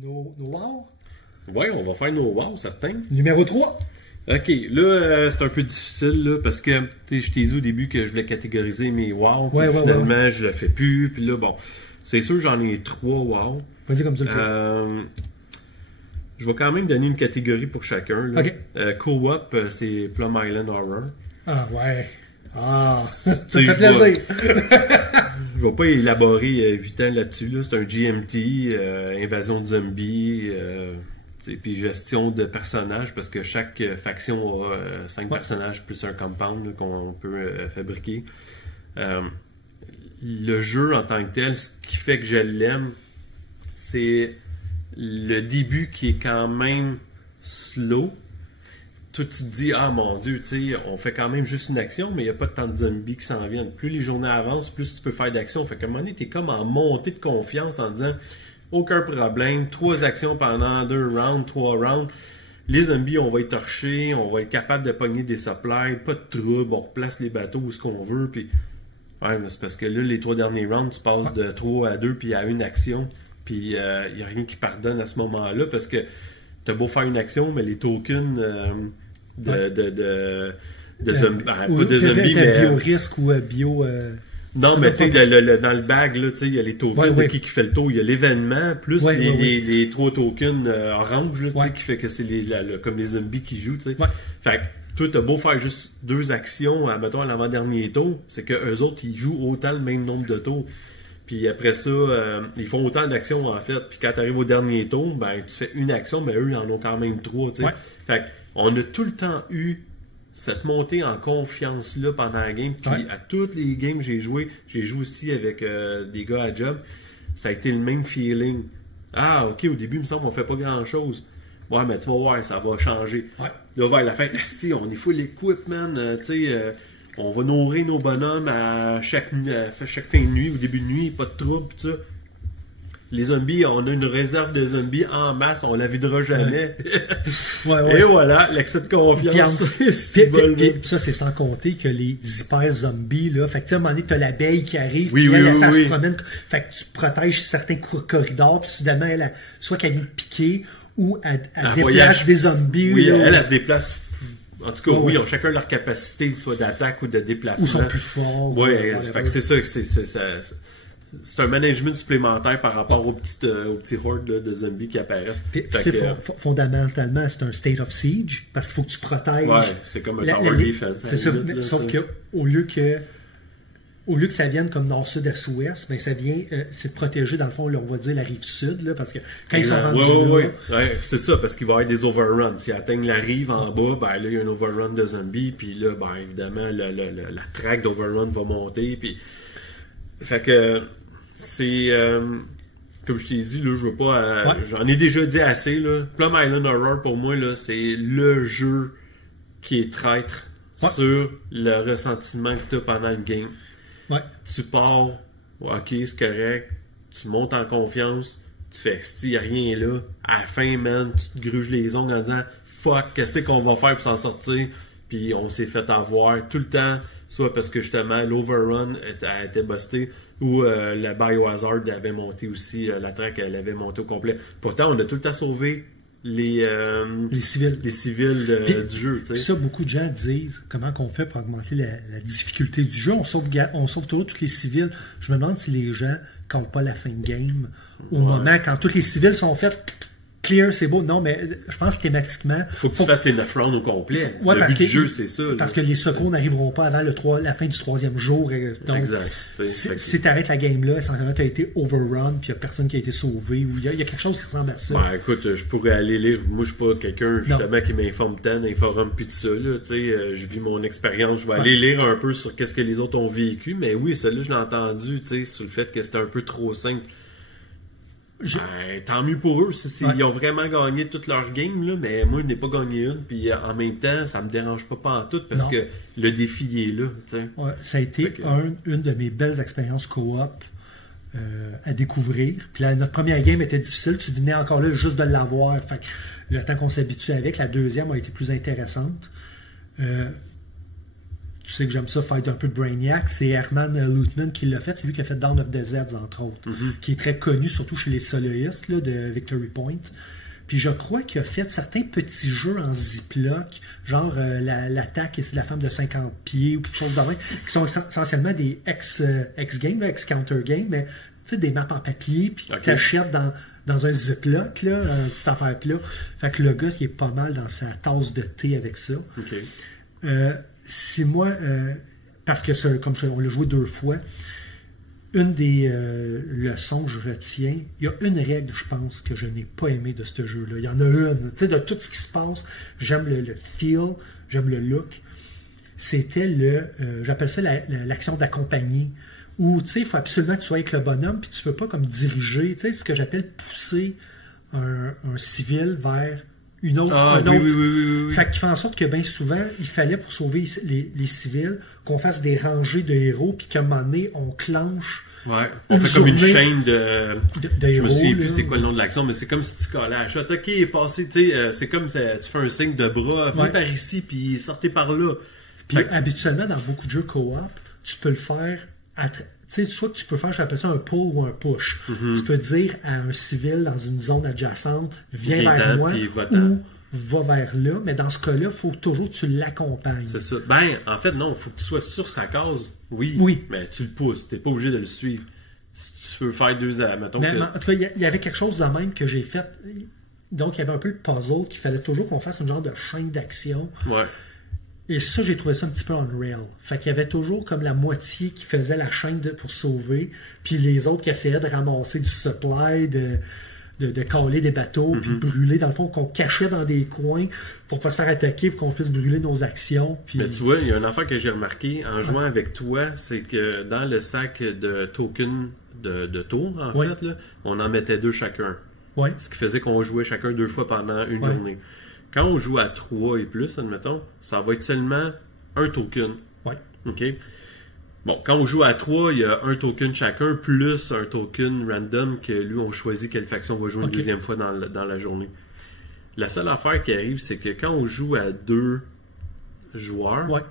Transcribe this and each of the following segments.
nos wow. Ouais, on va faire nos wow, certains. Numéro 3. Ok, là, c'est un peu difficile, là, parce que je t'ai dit au début que je voulais catégoriser mes wow. Finalement, je le fais plus. Puis là, bon, c'est sûr, j'en ai 3 wow. Vas-y comme ça le fais. Je vais quand même donner une catégorie pour chacun. Là. Ok. Co-op, c'est Plum Island Horror. Ah, ouais. Ah, ça fait plaisir. Je vais pas élaborer 8 ans là-dessus. Là. C'est un GMT, invasion de zombies, puis gestion de personnages, parce que chaque faction a 5 personnages plus un compound là, qu'on peut fabriquer. Le jeu en tant que tel, ce qui fait que je l'aime, c'est le début qui est quand même slow. Toi, tu te dis, ah mon Dieu, tu sais, on fait quand même juste une action, mais il n'y a pas tant de zombies qui s'en viennent. Plus les journées avancent, plus tu peux faire d'action. Fait qu'à un moment donné, t'es comme en montée de confiance en disant, aucun problème, 3 actions pendant 2 rounds, 3 rounds. Les zombies, on va les torcher, on va être capable de pogner des supplies, pas de trouble, on replace les bateaux où ce qu'on veut. Puis, ouais, c'est parce que là, les 3 derniers rounds, tu passes de 3 à 2 puis à une action. Puis, il n'y a rien qui pardonne à ce moment-là parce que t'as beau faire une action, mais les tokens de zombies, pas de zombies, mais bio-risque ou bio... non, mais tu sais, dans le bag, là, tu sais, il y a les tokens de qui fait le tour. Il y a l'événement, plus les 3 tokens orange, là, tu sais, qui fait que c'est comme les zombies qui jouent, tu sais. Fait que toi, t'as beau faire juste 2 actions, mettons, à l'avant-dernier tour, c'est que eux autres, ils jouent autant le même nombre de tours. Puis après ça, ils font autant d'actions, en fait. Puis quand tu arrives au dernier tour, ben, tu fais une action, mais eux, ils en ont quand même 3, tu sais. Fait on a tout le temps eu cette montée en confiance-là pendant la game. Puis à toutes les games que j'ai joué aussi avec des gars à job, ça a été le même feeling. Ah, OK, au début, il me semble qu'on fait pas grand-chose. Ouais, mais tu vas voir, ça va changer. Là, vers la fin, on est full equipment, tu sais... on va nourrir nos bonhommes à chaque fin de nuit, au début de nuit, pas de trouble, pis ça. Les zombies, on a une réserve de zombies en masse, on la videra jamais. Et voilà, l'excès de confiance. Puis ça, c'est sans compter que les hyper zombies, là, fait que tu sais, à un moment donné, t'as l'abeille qui arrive, ça se promène, fait que tu protèges certains corridors, puis soudainement, soit qu'elle vient te piquer, ou elle déplace des zombies. Oui, elle se déplace. En tout cas, ils ont chacun leur capacité, soit d'attaque ou de déplacement. Ou sont plus forts. Oui, c'est ça. C'est un management supplémentaire par rapport aux petits hordes là, de zombies qui apparaissent. Fondamentalement, c'est un state of siege, parce qu'il faut que tu protèges. Ouais, c'est comme un tower defense. C'est ça. Sauf qu'au lieu que ça vienne comme nord-sud à sud-ouest, ben ça vient, c'est de protéger, dans le fond, là, on va dire la rive sud, là, parce que quand ils sont rendus Ouais, c'est ça, parce qu'il va y avoir des overruns. S'ils atteignent la rive en bas, ben là, il y a un overrun de zombies, puis là, ben évidemment, la traque d'overrun va monter, puis... Fait que, c'est... comme je t'ai dit, là, je veux pas... J'en ai déjà dit assez, là. Plum Island Horror, pour moi, là, c'est le jeu qui est traître sur le ressentiment que tu as pendant le game. Tu pars, ok, c'est correct, tu montes en confiance, tu fais il n'y a rien là. À la fin, man, tu te gruges les ongles en disant fuck, qu'est-ce qu'on va faire pour s'en sortir? Puis on s'est fait avoir tout le temps, soit parce que justement l'overrun était busté, ou la Biohazard avait monté aussi, la track elle avait monté au complet. Pourtant, on a tout le temps sauvé les civils du jeu. T'sais. Ça, beaucoup de gens disent comment qu'on fait pour augmenter la difficulté du jeu. On sauve toujours tous les civils. Je me demande si les gens comptent pas la fin de game au moment quand tous les civils sont faits. Clear, c'est beau. Non, mais je pense que thématiquement... Faut que tu fasses les 9 rounds au complet. Le but du jeu, c'est ça. Parce que les secours n'arriveront pas avant la fin du 3e jour. Donc, exact. Si tu arrêtes la game-là, essentiellement, tu as été overrun, puis il n'y a personne qui a été sauvé, ou il y a quelque chose qui ressemble à ça. Ben, écoute, je pourrais aller lire... Moi, je suis pas quelqu'un, justement, qui m'informe tant d'un forum puis de ça. Là, je vis mon expérience. Je vais aller lire un peu sur qu'est-ce que les autres ont vécu. Mais oui, celle-là, je l'ai entendu, sur le fait que c'était un peu trop simple. Ben, tant mieux pour eux. Ils ont vraiment gagné toute leur game, là, mais moi, je n'ai pas gagné une. Puis en même temps, ça me dérange pas en tout parce que le défi est là. Ouais, ça a été une de mes belles expériences coop à découvrir. Puis là, notre première game était difficile. Tu venais encore là juste de l'avoir. Fait que le temps qu'on s'habitue avec, la deuxième a été plus intéressante. tu sais que j'aime ça, faire un peu de Brainiac, c'est Herman Lootman qui l'a fait. C'est lui qui a fait Dawn of the Zeds, entre autres, qui est très connu, surtout chez les soloistes là, de Victory Point. Puis je crois qu'il a fait certains petits jeux en Ziploc, genre l'attaque, c'est la femme de 50 pieds ou quelque chose de même, qui sont essentiellement des ex-games, ex-counter games, mais tu sais, des maps en papier, puis tu t'achètes dans un Ziploc, là, une petite affaire plat. Fait que le gars, il est pas mal dans sa tasse de thé avec ça. Si moi, parce que comme on l'a joué 2 fois, une des leçons que je retiens, il y a une règle, je pense, que je n'ai pas aimé de ce jeu-là. Il y en a une. Tu sais, de tout ce qui se passe, j'aime le feel, j'aime le look. C'était j'appelle ça l'action d'accompagner. Où, tu sais, il faut absolument que tu sois avec le bonhomme, puis tu peux pas comme diriger, tu sais, ce que j'appelle pousser un civil vers une autre. Oui. Fait qu'il fait en sorte que bien souvent, il fallait pour sauver les civils qu'on fasse des rangées de héros, puis qu'à un moment donné, on clenche. Ouais, on fait comme une chaîne de je héros, me souviens plus c'est quoi le nom de l'action, mais c'est comme si tu collais à la shot. Ok, il est passé, tu sais, c'est comme si tu fais un signe de bras, venez par ici, puis sortez par là. Puis habituellement, dans beaucoup de jeux co-op, tu peux le faire tu sais, soit que tu peux faire, j'appelle ça un pull ou un push. Tu peux dire à un civil dans une zone adjacente, viens vers moi, ou va vers là, mais dans ce cas-là, il faut toujours que tu l'accompagnes. C'est ça. Ben, en fait, non, il faut que tu sois sur sa case. Oui. Mais tu le pousses, tu n'es pas obligé de le suivre. Si tu veux faire 2 mettons mais, en tout cas, il y avait quelque chose de même que j'ai fait. Donc, il y avait un peu le puzzle qu'il fallait toujours qu'on fasse une genre de chaîne d'action. Ouais. Et ça, j'ai trouvé ça un petit peu unreal. Fait qu'il y avait toujours comme la moitié qui faisait la chaîne pour sauver, puis les autres qui essayaient de ramasser du supply, de caler des bateaux, puis de brûler, dans le fond, qu'on cachait dans des coins pour pas se faire attaquer, pour qu'on puisse brûler nos actions. Puis... Mais tu vois, il y a une affaire que j'ai remarqué en jouant avec toi, c'est que dans le sac de tokens de tour, en fait, là, on en mettait 2 chacun. Ouais. Ce qui faisait qu'on jouait chacun 2 fois pendant une journée. Quand on joue à 3 et plus, admettons, ça va être seulement un token. Ouais. OK? Bon, quand on joue à 3, il y a un token chacun, plus un token random que lui, on choisit quelle faction va jouer une deuxième fois dans la journée. La seule affaire qui arrive, c'est que quand on joue à 2 joueurs,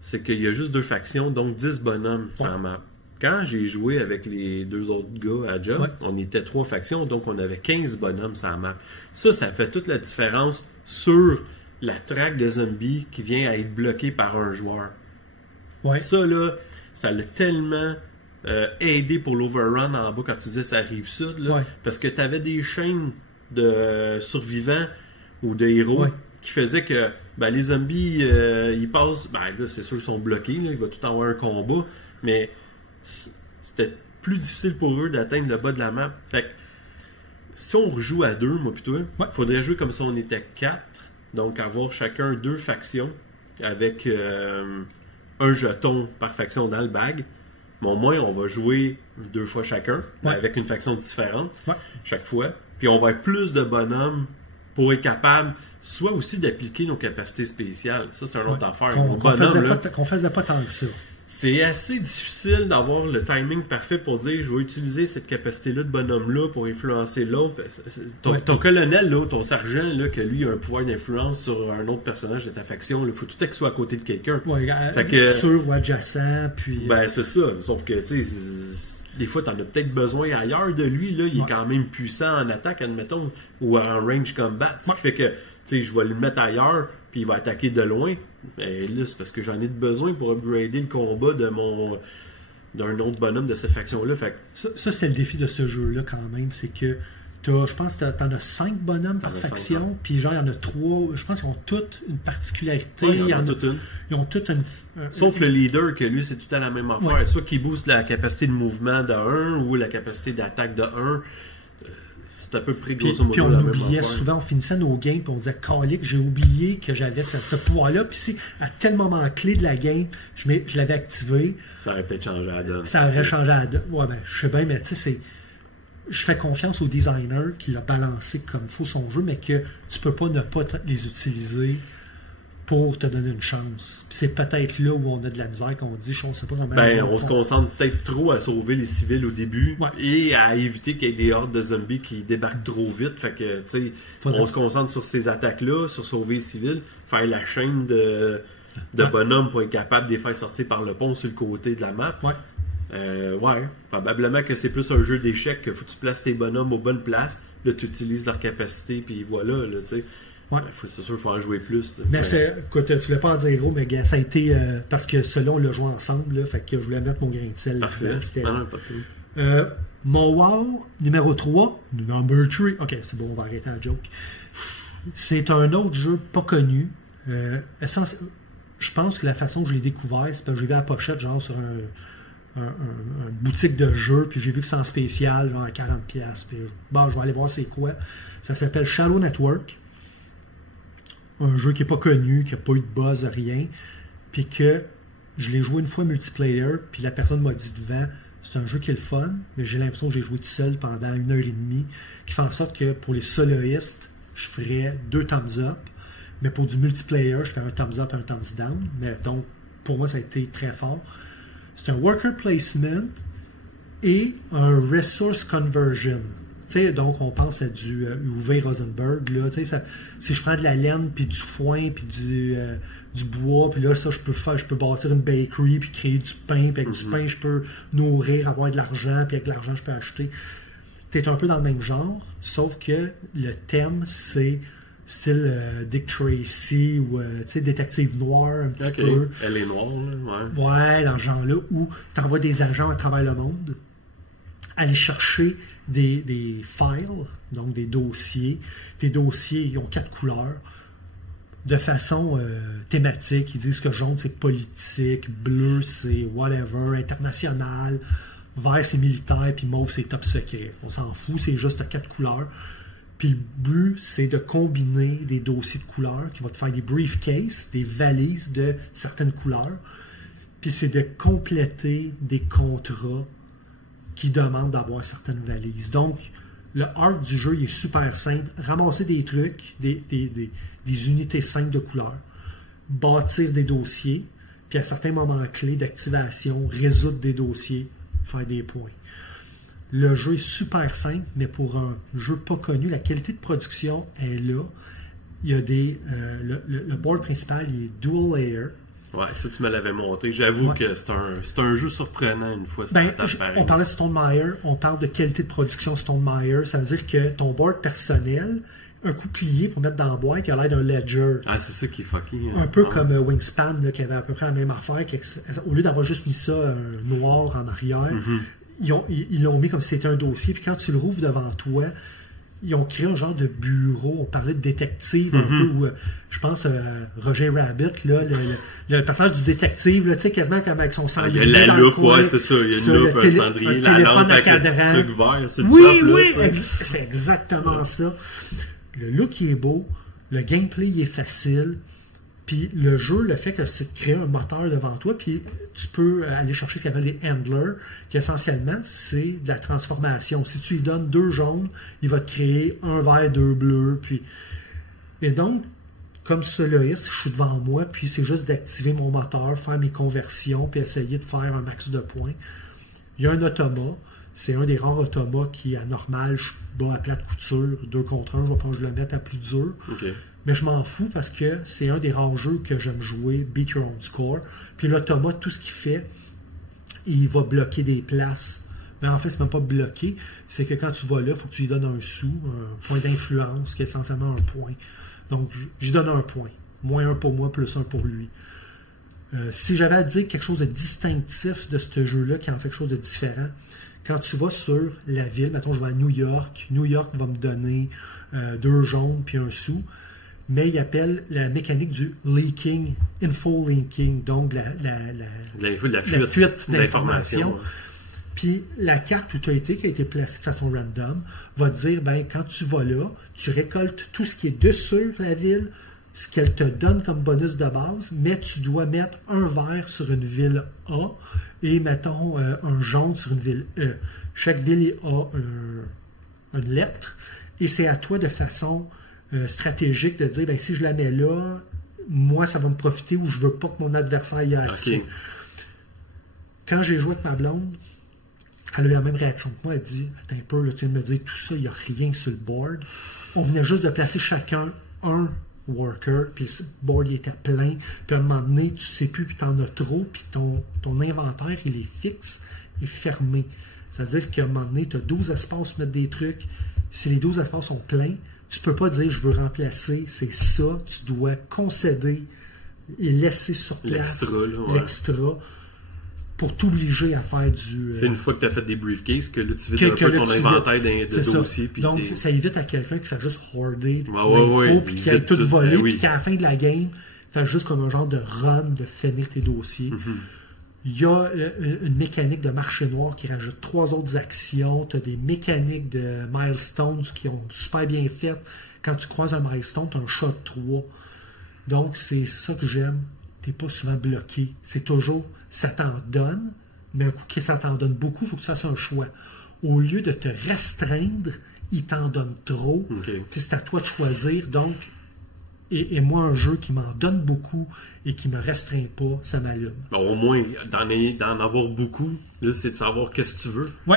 c'est qu'il y a juste 2 factions, donc 10 bonhommes sur la map. Quand j'ai joué avec les 2 autres gars à job, on était 3 factions, donc on avait 15 bonhommes sur la map. Ça fait toute la différence sur la traque de zombies qui vient à être bloquée par un joueur. Ça, là, ça l'a tellement aidé pour l'overrun en bas quand tu disais ça arrive sud, là, parce que tu avais des chaînes de survivants ou de héros qui faisaient que les zombies, ils passent, là, c'est sûr, ils sont bloqués, là, il va tout avoir un combat, mais c'était plus difficile pour eux d'atteindre le bas de la map. Fait que si on rejoue à 2, moi pis toi, il faudrait jouer comme si on était 4, donc avoir chacun 2 factions avec un jeton par faction dans le bag. Mais au moins, on va jouer 2 fois chacun, avec une faction différente chaque fois. Puis on va être plus de bonhommes pour être capable soit aussi d'appliquer nos capacités spéciales. Ça, c'est une autre affaire. Qu'on faisait pas tant que ça. C'est assez difficile d'avoir le timing parfait pour dire je vais utiliser cette capacité-là de bonhomme-là pour influencer l'autre. Ton colonel, là, ton sergent, là, que lui a un pouvoir d'influence sur un autre personnage de ta faction, il faut tout que soit à côté de quelqu'un. Sûr ou adjacent, puis... c'est ça. Sauf que, tu sais, des fois, t'en as peut-être besoin ailleurs de lui. Là, il est quand même puissant en attaque, admettons, ou en range combat. Ce qui fait que, tu sais, je vais le mettre ailleurs, puis il va attaquer de loin. Mais là, c'est parce que j'en ai besoin pour upgrader le combat d'un autre bonhomme de cette faction-là. Fait que... Ça, c'est le défi de ce jeu-là quand même, c'est que je pense que t'en as 5 bonhommes par faction, puis genre, il y en a 3, je pense qu'ils ont toutes une particularité. Ils ont toutes une... Sauf le leader, que lui, c'est tout à la même affaire. Soit qu'il booste la capacité de mouvement de 1 ou la capacité d'attaque de 1. C'est à peu près grosso modo. Puis on oubliait souvent, on finissait nos games, puis on disait, calique, j'ai oublié que j'avais ce pouvoir-là. Puis si, à tel moment clé de la game, je l'avais activé. Ça aurait peut-être changé à la donne. Ça aurait changé à la donne. Ouais, je sais bien, mais tu sais, je fais confiance au designer qui l'a balancé comme il faut son jeu, mais que tu peux pas ne pas les utiliser pour te donner une chance. Puis c'est peut-être là où on a de la misère, qu'on dit, je ne sais pas comment... on se concentre peut-être trop à sauver les civils au début et à éviter qu'il y ait des hordes de zombies qui débarquent trop vite. Fait que, tu sais, on se concentre sur ces attaques-là, sur sauver les civils, faire la chaîne de de bonhommes pour être capable de les faire sortir par le pont sur le côté de la map. Ouais, probablement que c'est plus un jeu d'échecs que faut que tu places tes bonhommes aux bonnes places, là tu utilises leur capacité, puis voilà, là, tu sais. C'est sûr qu'il faut en jouer plus. Mais écoute, tu ne voulais pas en dire gros, mais ça a été parce que selon on l'a joué ensemble, là, fait que je voulais mettre mon grain de sel. Parfait. Mon wow numéro 3, number 3. Ok, c'est bon, on va arrêter la joke. C'est un autre jeu pas connu. Je pense que la façon que je l'ai découvert, c'est parce que j'ai vu la pochette genre sur une boutique de jeux, puis j'ai vu que c'est en spécial, genre à 40$. Puis bon, je vais aller voir c'est quoi. Ça s'appelle Shadow Network. Un jeu qui n'est pas connu, qui n'a pas eu de buzz, rien. Puis que je l'ai joué une fois multiplayer, puis la personne m'a dit devant, c'est un jeu qui est le fun, mais j'ai l'impression que j'ai joué tout seul pendant 1h30, qui fait en sorte que pour les soloistes, je ferais 2 thumbs up, mais pour du multiplayer, je ferais un thumbs up et un thumbs down. Mais donc, pour moi, ça a été très fort. C'est un worker placement et un resource conversion. T'sais, donc, on pense à du Uwe Rosenberg. Là, si je prends de la laine, puis du foin, puis du bois, puis là, ça, je peux bâtir une bakery, puis créer du pain, puis avec du pain, je peux nourrir, avoir de l'argent, puis avec l'argent, je peux acheter. T'es un peu dans le même genre, sauf que le thème, c'est style Dick Tracy ou détective noir, un petit peu. Elle est noire, là, ouais, dans ce genre-là, où t'envoies des agents à travers le monde, aller chercher des files, donc des dossiers. Tes dossiers, ils ont 4 couleurs, de façon thématique. Ils disent que jaune, c'est politique, bleu, c'est whatever, international, vert, c'est militaire, puis mauve, c'est top secret. On s'en fout, c'est juste 4 couleurs. Puis le but, c'est de combiner des dossiers de couleurs qui vont te faire des briefcases, des valises de certaines couleurs. Puis c'est de compléter des contrats qui demandent d'avoir certaines valises. Donc, le art du jeu, il est super simple. Ramasser des trucs, des unités simples de couleurs, bâtir des dossiers, puis à certains moments clés d'activation, résoudre des dossiers, faire des points. Le jeu est super simple, mais pour un jeu pas connu, la qualité de production est là. Il y a le board principal, il est dual layer. Ouais, ça tu me l'avais monté. J'avoue que c'est un jeu surprenant une fois. On parlait de Stonemaier, on parle de qualité de production Stonemaier. Ça veut dire que ton board personnel, un coup plié pour mettre dans la boîte, il a l'air d'un ledger. Ah, c'est ça qui est fucking. Un peu comme Wingspan, là, qui avait à peu près la même affaire. Au lieu d'avoir juste mis ça noir en arrière, ils l'ont mis comme si c'était un dossier. Puis quand tu le rouvres devant toi, ils ont créé un genre de bureau. On parlait de détective un peu, où je pense Roger Rabbit, là, le personnage du détective, là, quasiment comme avec son cendrier. Il y a la loupe, ouais, c'est ça. Il y a une loupe, un cendrier, la lampe avec un petit truc vert sur le top. Oui, c'est exactement ça. Le look, il est beau. Le gameplay, il est facile. Puis le jeu, le fait que c'est de créer un moteur devant toi, puis tu peux aller chercher ce qu'on appelle des handlers, qui essentiellement, c'est de la transformation. Si tu lui donnes 2 jaunes, il va te créer 1 vert, 2 bleus. Puis... Et donc, comme soloiste, je suis devant moi, puis c'est juste d'activer mon moteur, faire mes conversions, puis essayer de faire un max de points. Il y a un automa. C'est un des rares automas qui, à normal, je bats à plate couture, 2 contre 1, je vais pas que je le mette à plus dur. Okay. Mais je m'en fous parce que c'est un des rares jeux que j'aime jouer, Beat Your Own Score. Puis l'automa, tout ce qu'il fait, il va bloquer des places. Mais en fait, c'est même pas bloqué. C'est que quand tu vas là, il faut que tu lui donnes un sou, un point d'influence, qui est essentiellement un point. Donc, j'y donne un point. Moins 1 pour moi, plus 1 pour lui. Si j'avais à dire quelque chose de distinctif de ce jeu-là, qui en fait quelque chose de différent, quand tu vas sur la ville, mettons, je vais à New York va me donner 2 jaunes puis 1 sou. Mais il appelle la mécanique du leaking, info-leaking, donc la fuite d'informations. Puis la carte où tu as été, qui a été placée de façon random, va te dire, ben, quand tu vas là, tu récoltes tout ce qui est dessus la ville, ce qu'elle te donne comme bonus de base, mais tu dois mettre un vert sur une ville A et, mettons, un jaune sur une ville E. Chaque ville a une lettre et c'est à toi de façon stratégique de dire, ben, si je la mets là, moi, ça va me profiter ou je veux pas que mon adversaire y ait accès. Okay. Quand j'ai joué avec ma blonde, elle a eu la même réaction que moi. Elle dit, attends un peu, là, tu viens de me dire tout ça, il n'y a rien sur le board. On venait juste de placer chacun un workers, puis le board il était plein, puis à un moment donné, tu sais plus, puis tu en as trop, puis ton inventaire, il est fixe et fermé. C'est-à-dire qu'à un moment donné, tu as 12 espaces pour mettre des trucs. Si les 12 espaces sont pleins, tu peux pas dire « je veux remplacer », c'est ça, tu dois concéder et laisser sur place l'extra pour t'obliger à faire du... C'est une fois que tu as fait des briefcases que là, tu vides un peu ton inventaire de dossier. Donc, ça évite à quelqu'un qui fait juste hoarder l'info, puis qui a tout volé, puis qu'à la fin de la game, fait juste comme un genre de run de finir tes dossiers. Il y a une mécanique de marché noir qui rajoute 3 autres actions. Tu as des mécaniques de milestones qui ont super bien fait. Quand tu croises un milestone, tu as un shot de 3. Donc, c'est ça que j'aime. Tu n'es pas souvent bloqué. C'est toujours, ça t'en donne, mais un coup que ça t'en donne beaucoup, il faut que tu fasses un choix. Au lieu de te restreindre, il t'en donne trop. Puis c'est à toi de choisir. Donc, et moi, un jeu qui m'en donne beaucoup et qui ne me restreint pas, ça m'allume. Bon, au moins, d'en avoir beaucoup, là, c'est de savoir qu'est-ce que tu veux. Ouais.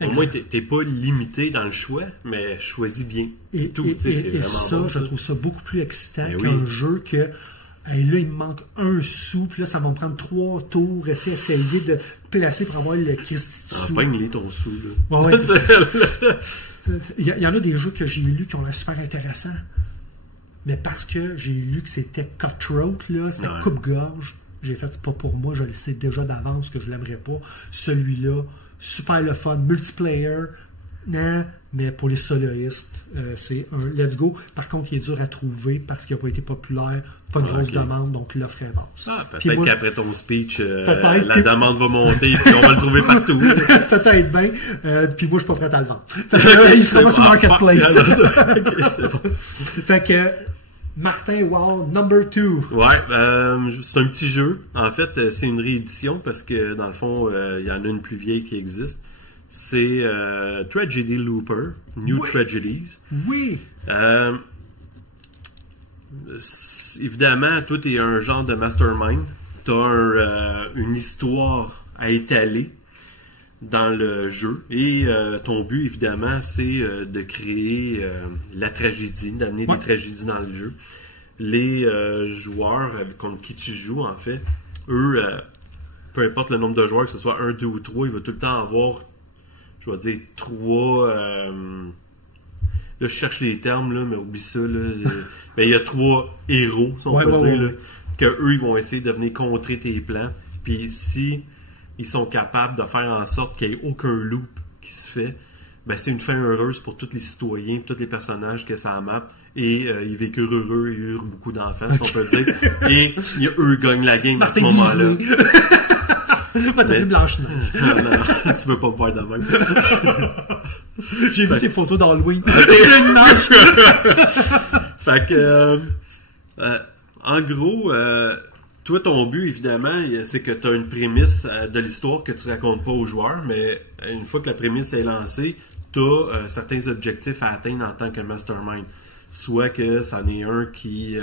Au moins, tu n'es pas limité dans le choix, mais choisis bien. C'est tout. Et ça, bon, je trouve ça beaucoup plus excitant qu'un jeu que là, il me manque un sou, puis là, ça va me prendre 3 tours, essayer de placer pour avoir le Christ sou. Empoigne-les ton sou, là. Ouais, il y en a des jeux que j'ai lus qui ont l'air super intéressants. Mais parce que j'ai lu que c'était cutthroat, là, c'était coupe-gorge, j'ai fait, c'est pas pour moi, je le sais déjà d'avance que je l'aimerais pas. Celui-là, super le fun, multiplayer, non, mais pour les soloistes, c'est un let's go. Par contre, il est dur à trouver parce qu'il n'a pas été populaire, pas de grosse demande, donc l'offre est basse. Peut-être qu'après ton speech, la demande va monter et on va le trouver partout. Peut-être bien. Puis moi, je suis pas prêt à le vendre. Il sera pas sur Marketplace. C'est bon. Fait que Martin Wall, number 2. Ouais, c'est un petit jeu. En fait, c'est une réédition parce que dans le fond, il y en a une plus vieille qui existe. C'est Tragedy Looper, New Tragedies. Oui. Évidemment, toi, tu es un genre de mastermind. Tu as une histoire à étaler dans le jeu. Et ton but, évidemment, c'est de créer la tragédie, d'amener des tragédies dans le jeu. Les joueurs contre qui tu joues, en fait, eux, peu importe le nombre de joueurs, que ce soit 1, 2 ou 3, il va tout le temps avoir, je vais dire, 3... Là, je cherche les termes, là, mais oublie ça. Mais il y a 3 héros, si on peut dire, là, que eux, ils vont essayer de venir contrer tes plans. Puis si ils sont capables de faire en sorte qu'il n'y ait aucun loop qui se fait, ben c'est une fin heureuse pour tous les citoyens, tous les personnages que ça map. Et ils vécurent heureux, ils eurent beaucoup d'enfants, si on peut dire. Et eux gagnent la game à ce moment-là. Pas t'as vu Blanche-Neige. Non, tu peux pas me voir de même. J'ai vu tes photos d'Halloween. Fait que, en gros, toi, ton but, évidemment, c'est que tu as une prémisse de l'histoire que tu racontes pas aux joueurs, mais une fois que la prémisse est lancée, tu as certains objectifs à atteindre en tant que mastermind. Soit que c'en est un qui...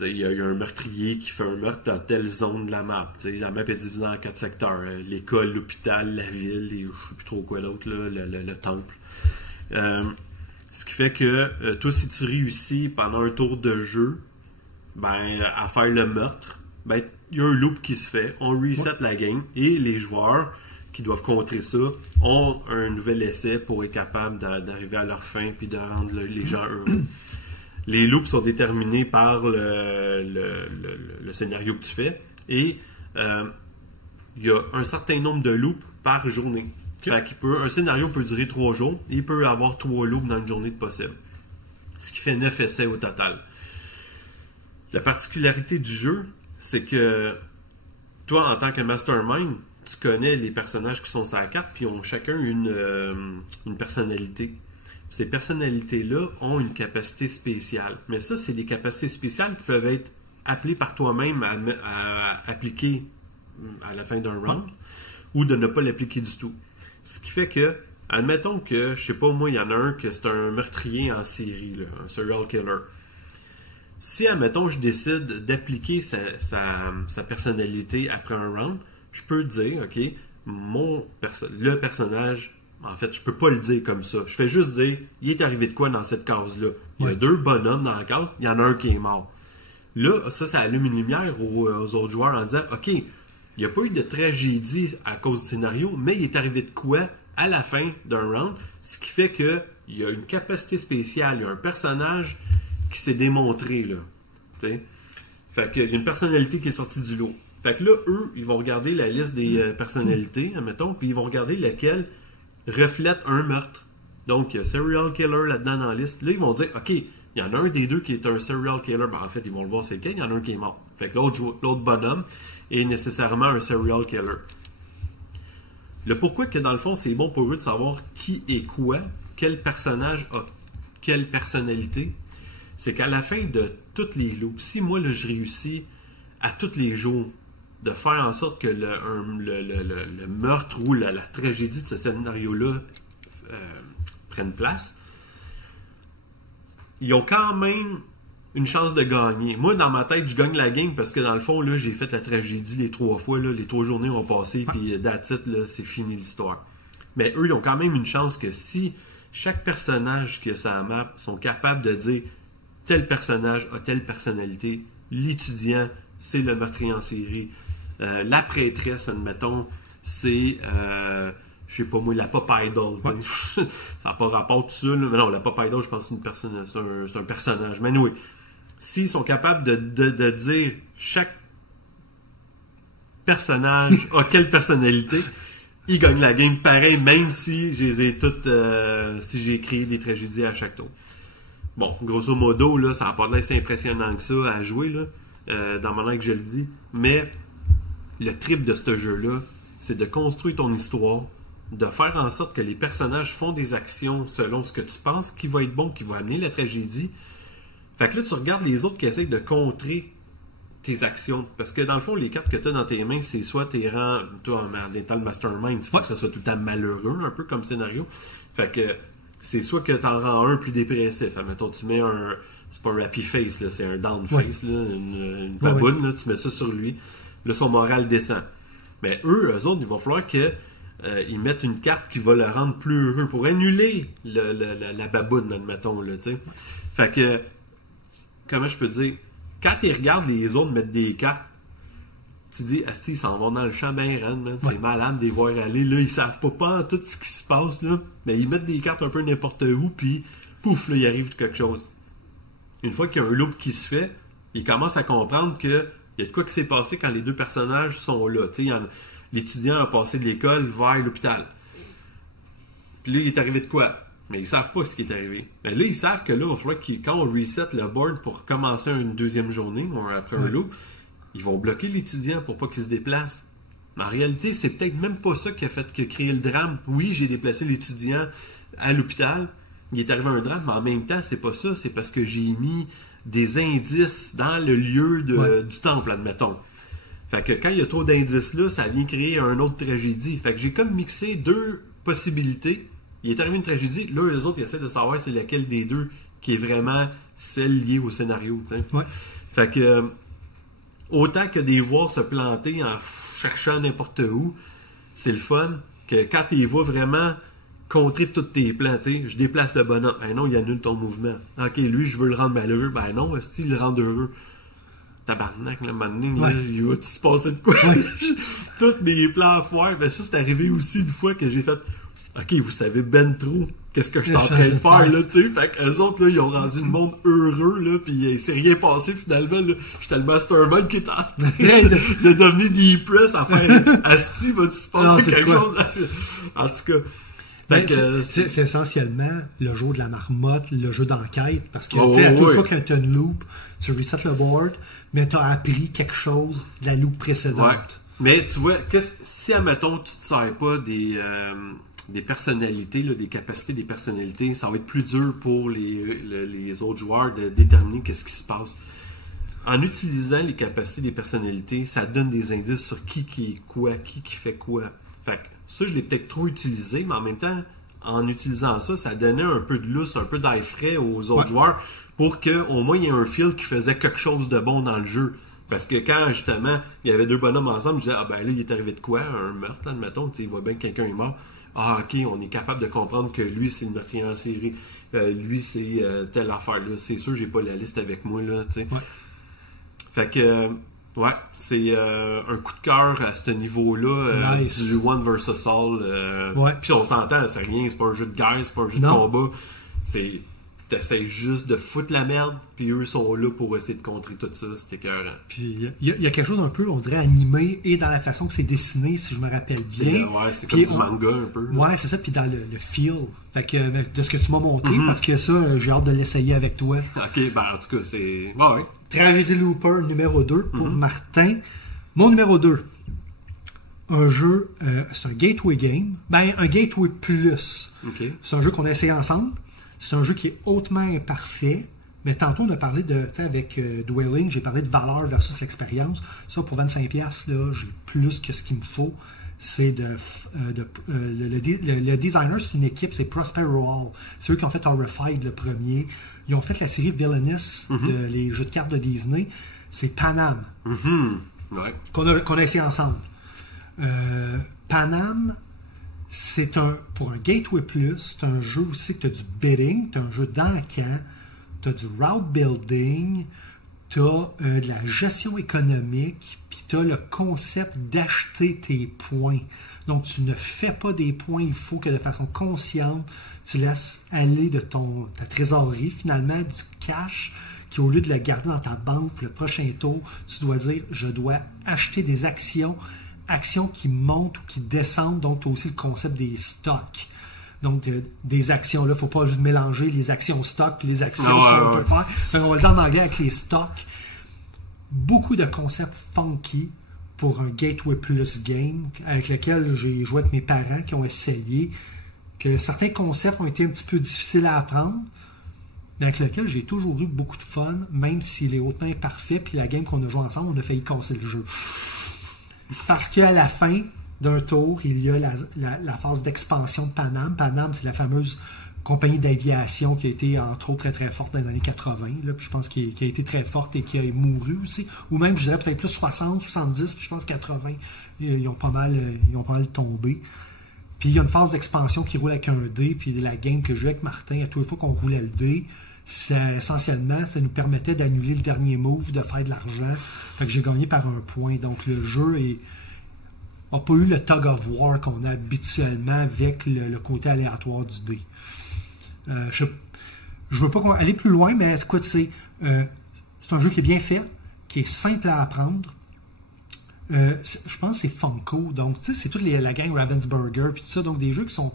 il y a un meurtrier qui fait un meurtre dans telle zone de la map. La map est divisée en 4 secteurs. L'école, l'hôpital, la ville, et je ne sais plus trop quoi l'autre, le temple. Ce qui fait que toi, si tu réussis pendant un tour de jeu à faire le meurtre, il y a un loop qui se fait, on reset la game, et les joueurs qui doivent contrer ça ont un nouvel essai pour être capables d'arriver à leur fin et de rendre les gens heureux. Les loops sont déterminés par le scénario que tu fais et il y a un certain nombre de loops par journée. Un scénario peut durer 3 jours et il peut avoir 3 loops dans une journée de possible. Ce qui fait 9 essais au total. La particularité du jeu, c'est que toi, en tant que mastermind, tu connais les personnages qui sont sur la carte puis ils ont chacun une personnalité. Ces personnalités-là ont une capacité spéciale. Mais ça, c'est des capacités spéciales qui peuvent être appelées par toi-même à appliquer à la fin d'un round ou de ne pas l'appliquer du tout. Ce qui fait que, admettons que, je sais pas, moi, il y en a un que c'est un meurtrier en série, là, un serial killer. Si, admettons, je décide d'appliquer sa personnalité après un round, je peux dire, OK, le personnage En fait, je peux pas le dire comme ça. Je fais juste dire, il est arrivé de quoi dans cette case-là? Il y a 2 bonhommes dans la case, il y en a un qui est mort. Là, ça allume une lumière aux autres joueurs en disant, OK, il n'y a pas eu de tragédie à cause du scénario, mais il est arrivé de quoi à la fin d'un round, ce qui fait qu'il y a une capacité spéciale, il y a un personnage qui s'est démontré, là. T'sais? Fait qu'il y a une personnalité qui est sortie du lot. Fait que là, eux, ils vont regarder la liste des personnalités, admettons, puis ils vont regarder laquelle reflète un meurtre. Donc, il y a serial killer là-dedans dans la liste. Là, ils vont dire, OK, il y en a un des 2 qui est un serial killer. Ben, en fait, ils vont le voir c'est lequel. Il y en a un qui est mort. Fait que l'autre bonhomme est nécessairement un serial killer. Le pourquoi que, dans le fond, c'est bon pour eux de savoir qui est quoi, quel personnage a quelle personnalité, c'est qu'à la fin de toutes les loops, si moi, là, je réussis à tous les jours de faire en sorte que le meurtre ou la tragédie de ce scénario-là prenne place, ils ont quand même une chance de gagner. Moi, dans ma tête, je gagne la game parce que dans le fond, là, j'ai fait la tragédie les 3 fois, là, les 3 journées ont passé, puis that's it, là, c'est fini l'histoire. Mais eux, ils ont quand même une chance que si chaque personnage qui a sa map sont capables de dire tel personnage a telle personnalité, l'étudiant, c'est le meurtrier en série, la prêtresse, admettons, c'est, je sais pas moi, la pop idol. Ça n'a pas rapport tout ça, là. Mais non, la pop idol, je pense que c'est un personnage. Mais oui, s'ils sont capables de dire chaque personnage a quelle personnalité, ils gagnent la game pareil, même si je les ai toutes, si j'ai créé des tragédies à chaque tour. Bon, grosso modo, là, ça n'a pas l'air si impressionnant que ça à jouer, là, dans ma langue que je le dis, mais le trip de ce jeu-là, c'est de construire ton histoire, de faire en sorte que les personnages font des actions selon ce que tu penses qui va être bon, qui va amener la tragédie. Fait que là, tu regardes les autres qui essayent de contrer tes actions. Parce que dans le fond, les cartes que tu as dans tes mains, c'est soit tes rangs, toi en étant le mastermind, il faut que ça soit tout le temps malheureux, un peu comme scénario. Fait que c'est soit que tu en rends un plus dépressif. Admettons, tu mets un... C'est pas un happy face, là, c'est un down face, là, une baboune, là, tu mets ça sur lui. Là, son moral descend. Mais eux autres, il va falloir que ils mettent une carte qui va le rendre plus heureux pour annuler la baboune, admettons, là, tu sais. Fait que, comment je peux dire, quand ils regardent les autres mettre des cartes, tu dis, asti, ils s'en vont dans le champ ben raide, man. C'est malade de les voir aller, là, ils savent pas tout ce qui se passe, là. Mais ils mettent des cartes un peu n'importe où, puis pouf, là, il arrive quelque chose. Une fois qu'il y a un loop qui se fait, ils commencent à comprendre que il y a de quoi qui s'est passé quand les 2 personnages sont là. Tu sais, l'étudiant a passé de l'école vers l'hôpital. Puis là, il est arrivé de quoi? Mais ils savent pas ce qui est arrivé. Mais là, ils savent que là, il va falloir quand on reset le board pour commencer une deuxième journée, ou après un loop, ils vont bloquer l'étudiant pour pas qu'il se déplace. Mais en réalité, c'est peut-être même pas ça qui a créé le drame. Oui, j'ai déplacé l'étudiant à l'hôpital. Il est arrivé un drame, mais en même temps, c'est pas ça. C'est parce que j'ai mis des indices dans le lieu du temple, admettons. Fait que quand il y a trop d'indices là, ça vient créer une autre tragédie. Fait que j'ai comme mixé 2 possibilités. Il est arrivé une tragédie, là, les autres, ils essaient de savoir c'est laquelle des 2 qui est vraiment celle liée au scénario. Fait que, autant que des voir se planter en cherchant n'importe où, c'est le fun que quand tu les vois vraiment contrer tous tes plans, tu sais, je déplace le bonhomme, ben non, il annule ton mouvement. Ok, lui, je veux le rendre malheureux, ben non, est-ce qu'il le rend heureux? Tabarnak, là, maintenant, là, il va-tu se passer de quoi? Tous mes plans à foire, ben ça, c'est arrivé aussi une fois que j'ai fait, ok, vous savez ben trop qu'est-ce que je suis en train de faire, là, tu sais, fait qu'eux autres, là, ils ont rendu le monde heureux, là, pis il s'est rien passé, finalement, là, j'étais le mastermind qui est en train de devenir depressed à faire, asti, va-tu se passer quelque chose? En tout cas, c'est essentiellement le jeu de la marmotte, le jeu d'enquête, parce que à toute fois que tu as une loop, tu resets le board, mais tu as appris quelque chose de la loop précédente. Ouais. Mais tu vois, si, admettons, tu ne te sers pas des personnalités, là, des capacités des personnalités, ça va être plus dur pour les autres joueurs de déterminer qu'est-ce qui se passe. En utilisant les capacités des personnalités, ça donne des indices sur qui est quoi, qui fait quoi. Fait que ça, je l'ai peut-être trop utilisé, mais en même temps, en utilisant ça, ça donnait un peu de lousse, un peu d'air frais aux autres joueurs pour qu'au moins il y ait un feel qui faisait quelque chose de bon dans le jeu. Parce que quand, justement, il y avait 2 bonhommes ensemble, je disais, ah ben là, il est arrivé de quoi? Un meurtre, là, admettons, il voit bien que quelqu'un est mort. ah, ok, on est capable de comprendre que lui, c'est le meurtrier en série. Lui, c'est telle affaire, là. C'est sûr, j'ai pas la liste avec moi, là, tu sais. Ouais. Fait que, ouais, c'est un coup de cœur à ce niveau-là. Nice. Du One vs. All. Ouais. Puis on s'entend, c'est rien, c'est pas un jeu de guerre, c'est pas un jeu de combat. C'est... T'essayes juste de foutre la merde, puis eux sont là pour essayer de contrer tout ça, c'était écœurant. Puis il y a quelque chose un peu, on dirait, animé, et dans la façon que c'est dessiné, si je me rappelle bien. Ouais, c'est comme du manga un peu. Ouais, c'est ça, puis dans le feel. Fait que de ce que tu m'as montré, parce que ça, j'ai hâte de l'essayer avec toi. Ok, ben en tout cas, c'est... Ouais. Tragedy Looper numéro 2 pour Martin. Mon numéro 2, un jeu, c'est un gateway game, ben un gateway plus. Okay. C'est un jeu qu'on a essayé ensemble. C'est un jeu qui est hautement imparfait, mais tantôt on a parlé de, avec Dwelling, j'ai parlé de valeur versus l'expérience. Ça, pour 25$, là, j'ai plus que ce qu'il me faut. C'est le designer, c'est une équipe, c'est Prospero Hall. C'est eux qui ont fait Horrified, le premier. Ils ont fait la série Villainous, les jeux de cartes de Disney. C'est Panam, ouais. qu'on a essayé ensemble. Panam, pour un Gateway Plus, c'est un jeu aussi que tu as du bidding, tu as un jeu d'encan, tu as du route building, tu as de la gestion économique, puis tu as le concept d'acheter tes points. Donc, tu ne fais pas des points, il faut que de façon consciente, tu laisses aller de ta trésorerie, finalement, du cash, qui au lieu de le garder dans ta banque pour le prochain tour, tu dois dire, je dois acheter des actions qui montent ou qui descendent, donc tu as aussi le concept des stocks. Donc, des actions, là, il ne faut pas mélanger les actions stocks et les actions qu'on peut faire. Donc, on va le dire en anglais avec les stocks. Beaucoup de concepts funky pour un Gateway Plus game avec lequel j'ai joué avec mes parents qui ont essayé, que certains concepts ont été un petit peu difficiles à apprendre, mais avec lequel j'ai toujours eu beaucoup de fun, même s'il est hautement imparfait, puis la game qu'on a joué ensemble, on a failli casser le jeu. Parce qu'à la fin d'un tour, il y a la phase d'expansion de Panam. Panam, c'est la fameuse compagnie d'aviation qui a été, entre autres, très très forte dans les années 80. Là, puis je pense qui a été très forte et qui a mouru aussi. Ou même, je dirais peut-être plus 60, 70, puis je pense 80. Ils ont pas mal tombé. Puis il y a une phase d'expansion qui roule avec un dé. Puis la game que je jouais avec Martin, à toutes les fois qu'on roulait le dé, essentiellement, ça nous permettait d'annuler le dernier move, de faire de l'argent. Fait que j'ai gagné par un point. Donc le jeu n'a pas eu le tug of war qu'on a habituellement avec le côté aléatoire du dé. Je veux pas aller plus loin, mais écoute, c'est un jeu qui est bien fait, qui est simple à apprendre. Je pense que c'est Funko. Donc, tu sais, c'est toute la gang Ravensburger, puis tout ça. Donc, des jeux qui sont...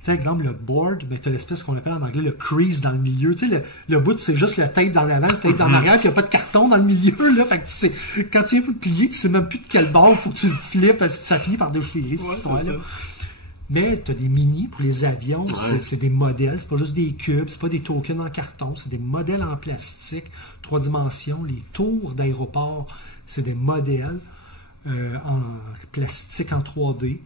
Tu sais, exemple, le board, ben, tu as l'espèce qu'on appelle en anglais le crease dans le milieu. Tu sais, le bout, c'est juste le tape dans l'avant, le tape dans l'arrière, puis il n'y a pas de carton dans le milieu. Là. Fait que tu sais, quand tu viens pour le plier, tu sais même plus de quel bord il faut que tu le flippes, parce que ça finit par déchirer, cette histoire-là. Mais tu as des mini pour les avions, c'est des modèles, c'est pas juste des cubes, c'est pas des tokens en carton, c'est des modèles en plastique, 3 dimensions. Les tours d'aéroport, c'est des modèles en plastique en 3D.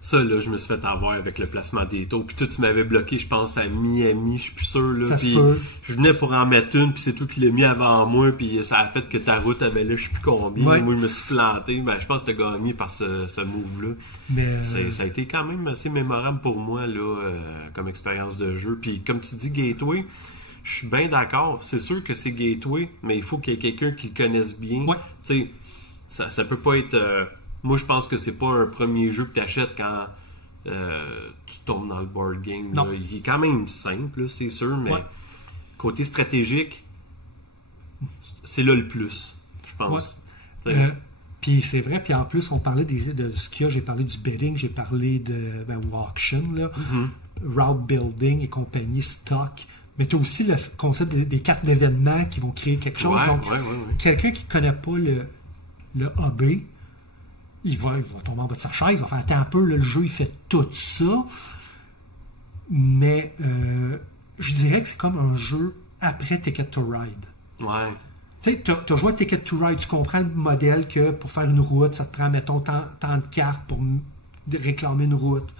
Ça, là, je me suis fait avoir avec le placement des taux. Puis toi, tu m'avais bloqué, je pense, à Miami, je suis plus sûr. Là. Puis je venais pour en mettre une, puis c'est toi qui l'as mis avant moi, puis ça a fait que ta route avait là, je sais plus combien. Ouais. Moi, je me suis planté. Ben, je pense que tu as gagné par ce move-là. Mais ça a été quand même assez mémorable pour moi, là, comme expérience de jeu. Puis comme tu dis, Gateway, je suis bien d'accord. C'est sûr que c'est Gateway, mais il faut qu'il y ait quelqu'un qui le connaisse bien. Ouais. Tu sais, ça peut pas être... Moi, je pense que c'est pas un premier jeu que tu achètes quand tu tombes dans le board game. Là. Il est quand même simple, là, c'est sûr, mais côté stratégique, c'est là le plus, je pense. Puis c'est vrai, puis en plus, on parlait de ce qu'il y a, j'ai parlé du betting, j'ai parlé de auction, là, route building et compagnie, stock. Mais tu as aussi le concept des cartes d'événements qui vont créer quelque chose. Donc, quelqu'un qui ne connaît pas le AB, il va tomber en bas de sa chaise, il va faire attends un peu, là, le jeu il fait tout ça, mais je dirais que c'est comme un jeu après Ticket to Ride. Ouais. Tu sais, tu as joué à Ticket to Ride, tu comprends le modèle que pour faire une route, ça te prend, mettons, tant de cartes pour réclamer une route.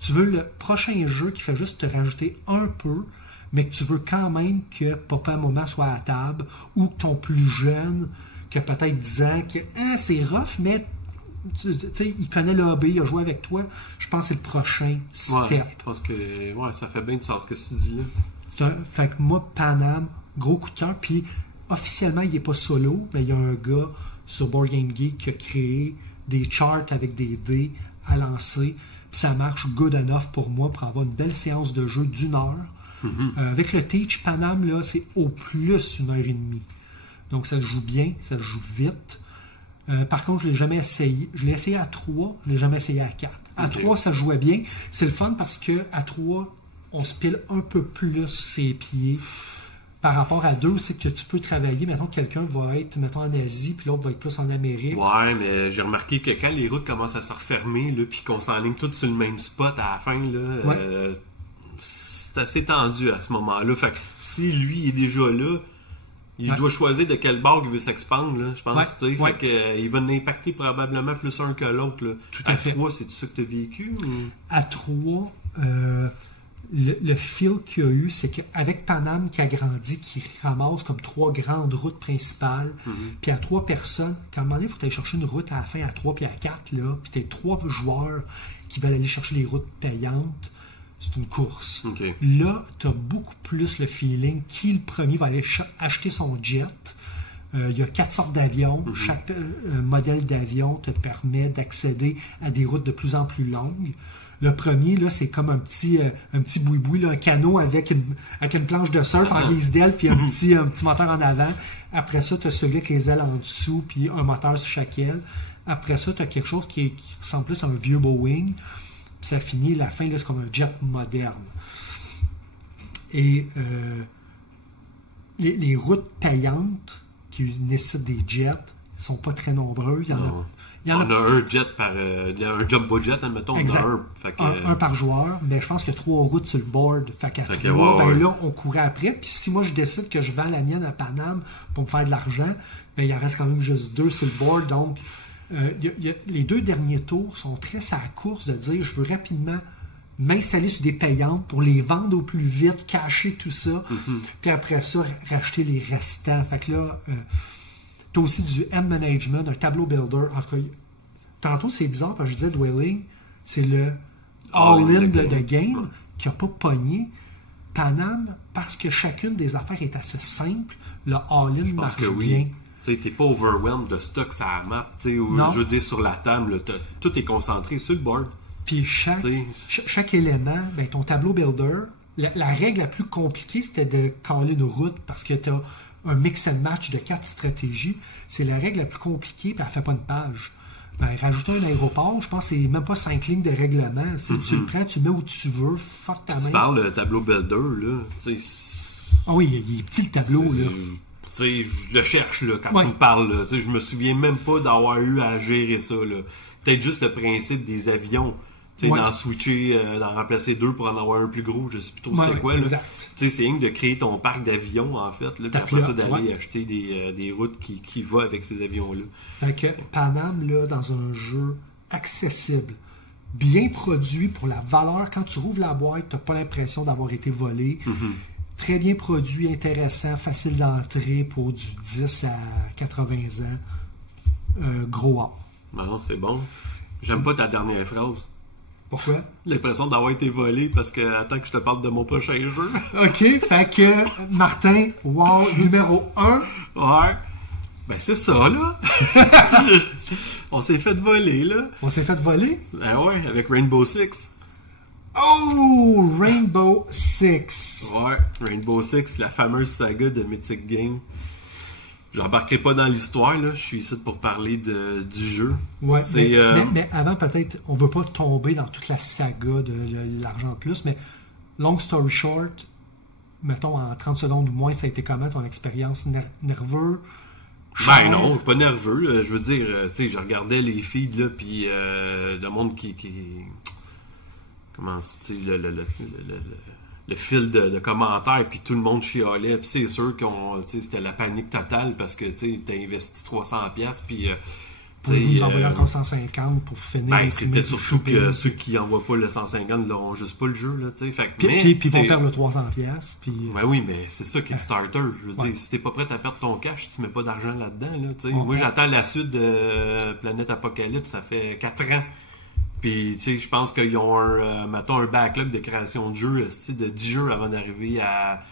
Tu veux le prochain jeu qui fait juste te rajouter un peu, mais que tu veux quand même que papa et maman soient à table, ou que ton plus jeune, qui a peut-être 10 ans, que c'est rough, mais il connaît l'AB, il a joué avec toi. Je pense que c'est le prochain step. Je pense que ça fait bien du sens ce que tu dis là. Fait que moi, Panam, gros coup de cœur. Puis officiellement, il n'est pas solo, mais il y a un gars sur Board Game Geek qui a créé des charts avec des dés à lancer. Puis ça marche good enough pour moi pour avoir une belle séance de jeu d'1 heure. Avec le Teach Panam, là, c'est au plus 1h30. Donc ça se joue bien, ça se joue vite. Par contre, je ne l'ai jamais essayé. Je l'ai essayé à 3, je ne l'ai jamais essayé à 4. À 3, ça jouait bien. C'est le fun parce que à 3, on se pile un peu plus ses pieds. Par rapport à 2, c'est que tu peux travailler. Mettons que quelqu'un va être, mettons, en Asie, puis l'autre va être plus en Amérique. Ouais, mais j'ai remarqué que quand les routes commencent à se refermer, là, puis qu'on s'enligne tous sur le même spot à la fin, là, c'est assez tendu à ce moment-là. Fait que si lui est déjà là, il doit choisir de quel bord il veut s'expandre, là, je pense. Fait que, il va l'impacter probablement plus un que l'autre. Là. Tout à fait. 3, c'est ça que tu as vécu? Ou? À 3, le feel qu'il y a eu, c'est qu'avec Panam qui a grandi, qui ramasse comme 3 grandes routes principales, puis à 3 personnes, quand à un moment donné, il faut aller chercher une route à la fin à 3 puis à 4, là, puis tu as 3 joueurs qui veulent aller chercher les routes payantes. C'est une course. Okay. Là, tu as beaucoup plus le feeling qui le premier va aller acheter son jet. Il y a 4 sortes d'avions. Chaque modèle d'avion te permet d'accéder à des routes de plus en plus longues. Le premier, là, c'est comme un petit boui-boui, un canot avec une planche de surf en guise d'aile, puis un petit moteur en avant. Après ça, tu as celui avec les ailes en dessous, puis un moteur sur chaque aile. Après ça, tu as quelque chose qui ressemble plus à un vieux Boeing. Puis ça finit, la fin, là, c'est comme un jet moderne. Et les routes payantes qui nécessitent des jets ne sont pas très nombreuses. Il y en a un jet par... un jumbo jet, admettons, exact. On a un. Un par joueur, mais je pense qu'il y a 3 routes sur le board. Fait qu'à 3, là, on courait après. Puis si moi, je décide que je vends la mienne à Panam pour me faire de l'argent, ben, il en reste quand même juste 2 sur le board. Donc, les 2 derniers tours sont très à la course de dire je veux rapidement m'installer sur des payantes pour les vendre au plus vite, cacher tout ça, puis après ça, racheter les restants. Fait que là, tu as aussi du end management, un tableau builder. En tout cas, tantôt, c'est bizarre parce que je disais Dwelling, c'est le all-in de game qui n'a pas pogné. Panam, parce que chacune des affaires est assez simple, le all-in marche bien. Tu n'es pas overwhelmed de stock sur la map, ou je veux dire sur la table, là, tout est concentré sur le board. Puis chaque élément, ben, ton tableau builder, la règle la plus compliquée, c'était de caler une route parce que tu as un mix and match de 4 stratégies. C'est la règle la plus compliquée, puis elle ne fait pas une page. Ben, rajouter un aéroport, je pense que c'est même pas 5 lignes de règlement. Tu le prends, tu le mets où tu veux, fuck ta main. Tu parles de tableau builder, là. Ah oui, il est petit le tableau, là. Je le cherche là, quand tu me parles. Là, je me souviens même pas d'avoir eu à gérer ça. Peut-être juste le principe des avions. D'en switcher, d'en remplacer 2 pour en avoir un plus gros. Je sais plus trop c'était quoi. C'est rien de créer ton parc d'avions, en fait. Là, puis après ça, d'aller acheter des routes qui vont avec ces avions-là. Fait que Panam, là, dans un jeu accessible, bien produit pour la valeur, quand tu rouvres la boîte, tu n'as pas l'impression d'avoir été volé. Très bien produit, intéressant, facile d'entrée pour du 10 à 80 ans. Gros A. Non, c'est bon. J'aime pas ta dernière phrase. Pourquoi? L'impression d'avoir été volé parce que attends que je te parle de mon prochain jeu. OK, fait que Martin, wow, numéro 1. Ouais. Ben c'est ça, là. On s'est fait voler, là. On s'est fait voler? Ben ouais, avec Rainbow Six. Oh! Rainbow Six. Ouais, Rainbow Six, la fameuse saga de Mythic Game. J'embarquerai pas dans l'histoire, là. Je suis ici pour parler du jeu. Ouais, mais avant, peut-être, on veut pas tomber dans toute la saga de l'argent plus, mais long story short, mettons en 30 secondes ou moins, ça a été comment ton expérience nerveux? Ben non, pas nerveux. Je veux dire, tu sais, je regardais les feeds, là, puis le monde qui comment tu sais, le fil de commentaires, puis tout le monde chialait, puis c'est sûr que c'était la panique totale parce que tu as investi 300$, puis Pouvez-vous nous envoyer encore 150 pour finir? C'était surtout que ceux qui n'envoient pas le 150 n'auront juste pas le jeu. Là, puis ils vont perdre le 300$. Puis... oui, mais c'est ça Kickstarter. Je veux dire, si t'es pas prêt à perdre ton cash, tu mets pas d'argent là-dedans. Là, moi, j'attends la suite de Planète Apocalypse, ça fait 4 ans. Puis, je pense qu'ils ont un backlog de création de jeux, de 10 jeux avant d'arriver à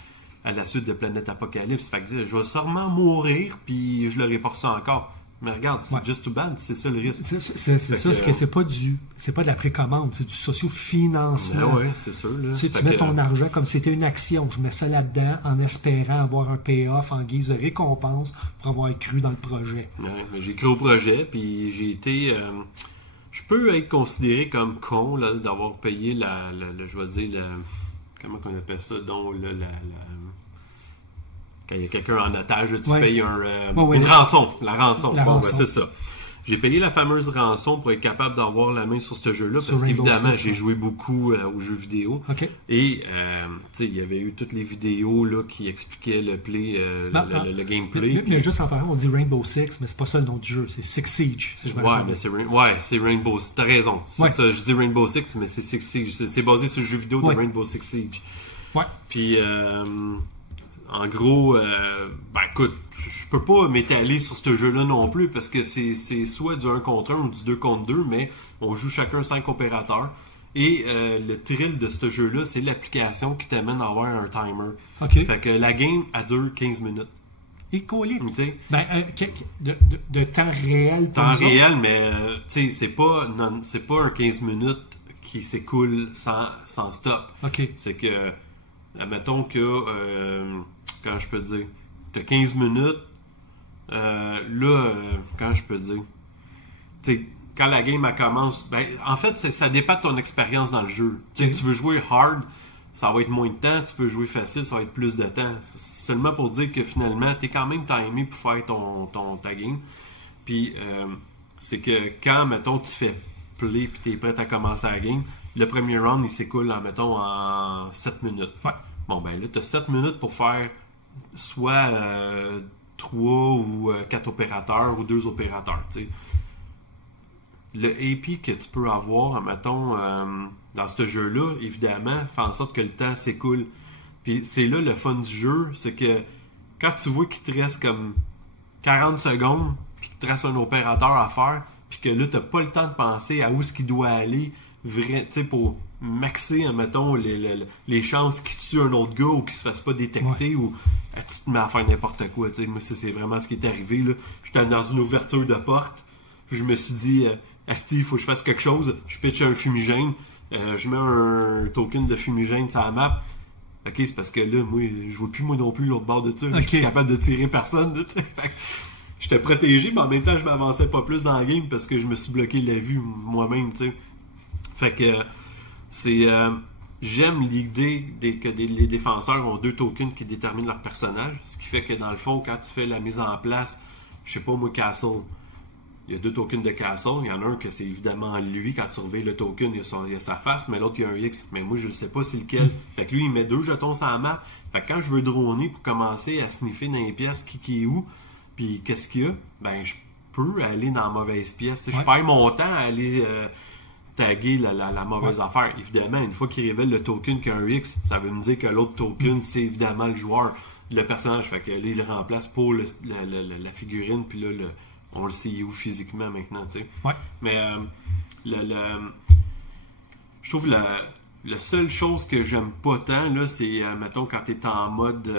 la suite de Planète Apocalypse. Fait que je vais sûrement mourir, puis je l'aurai pas reçu encore. Mais regarde, c'est just too bad, c'est ça le risque. C'est ça, c'est pas de la précommande, c'est du socio-financement. Oui, c'est sûr. Là. Tu mets ton argent comme si c'était une action. Je mets ça là-dedans en espérant avoir un payoff en guise de récompense pour avoir cru dans le projet. Ouais, mais j'ai cru au projet, puis j'ai été... je peux être considéré comme con là, d'avoir payé je vais dire, comment on appelle ça, donc quand il y a quelqu'un en otage, là, tu payes une rançon. La rançon. C'est ça. J'ai payé la fameuse rançon pour être capable d'avoir la main sur ce jeu-là, parce qu'évidemment, j'ai joué beaucoup aux jeux vidéo. Okay. Et il y avait eu toutes les vidéos là, qui expliquaient le play, le gameplay. Mais juste en parlant, on dit Rainbow Six, mais c'est pas ça le nom du jeu, c'est Six Siege, si je me rappelle. C'est Rainbow Six. T'as raison. C'est ça, je dis Rainbow Six, mais c'est Six Siege. C'est basé sur le jeu vidéo de Rainbow Six Siege. Ouais. Puis, en gros, écoute, je peux pas m'étaler sur ce jeu-là non plus parce que c'est soit du 1 contre 1 ou du 2 contre 2, mais on joue chacun 5 opérateurs. Et le thrill de ce jeu-là, c'est l'application qui t'amène à avoir un timer. Okay. Fait que la game, elle dure 15 minutes. Et colique. De temps réel. Temps réel, mais c'est pas un 15 minutes qui s'écoule sans stop. Okay. C'est que, admettons que, quand je peux dire, tu as 15 minutes, quand je peux dire, quand la game elle commence, en fait, ça dépend de ton expérience dans le jeu. Tu veux jouer hard, ça va être moins de temps. Tu peux jouer facile, ça va être plus de temps. C'est seulement pour dire que finalement, tu es quand même timé pour faire ta game. Puis, c'est que quand, mettons, tu fais play puis tu es prêt à commencer la game, le premier round, il s'écoule, en 7 minutes. Ouais. Bon, là, tu as 7 minutes pour faire soit 3 ou 4 opérateurs ou 2 opérateurs, t'sais. Le AP que tu peux avoir, mettons, dans ce jeu-là, évidemment, fait en sorte que le temps s'écoule. Puis c'est là le fun du jeu, c'est que quand tu vois qu'il te reste comme 40 secondes, puis qu'il te reste un opérateur à faire, puis que là, tu n'as pas le temps de penser à où est-ce qu'il doit aller, pour maxer, mettons, les chances qu'il tue un autre gars ou qu'il se fasse pas détecter, ou tu te mets à faire n'importe quoi. Moi, c'est vraiment ce qui est arrivé. J'étais dans une ouverture de porte, puis je me suis dit, Asti, il faut que je fasse quelque chose. Je pitch un fumigène, je mets un token de fumigène sur la map. Ok, c'est parce que là, moi, je vois plus moi non plus l'autre bord de ça. Okay. Je suis capable de tirer personne. J'étais protégé, mais en même temps, je m'avançais pas plus dans la game parce que je me suis bloqué la vue moi-même. Fait que c'est j'aime l'idée que les défenseurs ont 2 tokens qui déterminent leur personnage, ce qui fait que dans le fond, quand tu fais la mise en place, je sais pas moi, Castle, il y a 2 tokens de Castle, il y en a un que c'est évidemment lui, quand tu surveilles le token, il y a sa face, mais l'autre il y a un X, mais moi je ne sais pas c'est lequel. Fait que lui il met 2 jetons sur la map, fait que quand je veux droner pour commencer à sniffer dans les pièces qui est où, puis qu'est-ce qu'il y a, je peux aller dans la mauvaise pièce. Je perds mon temps à aller taguer la mauvaise affaire. Évidemment, une fois qu'il révèle le token qu'il y a un X, ça veut me dire que l'autre token, c'est évidemment le joueur, le personnage. Fait que là, il le remplace pour la figurine, puis là, on le sait où physiquement maintenant, tu sais. Ouais. Mais je trouve la seule chose que j'aime pas tant, là, c'est, mettons, quand tu es en mode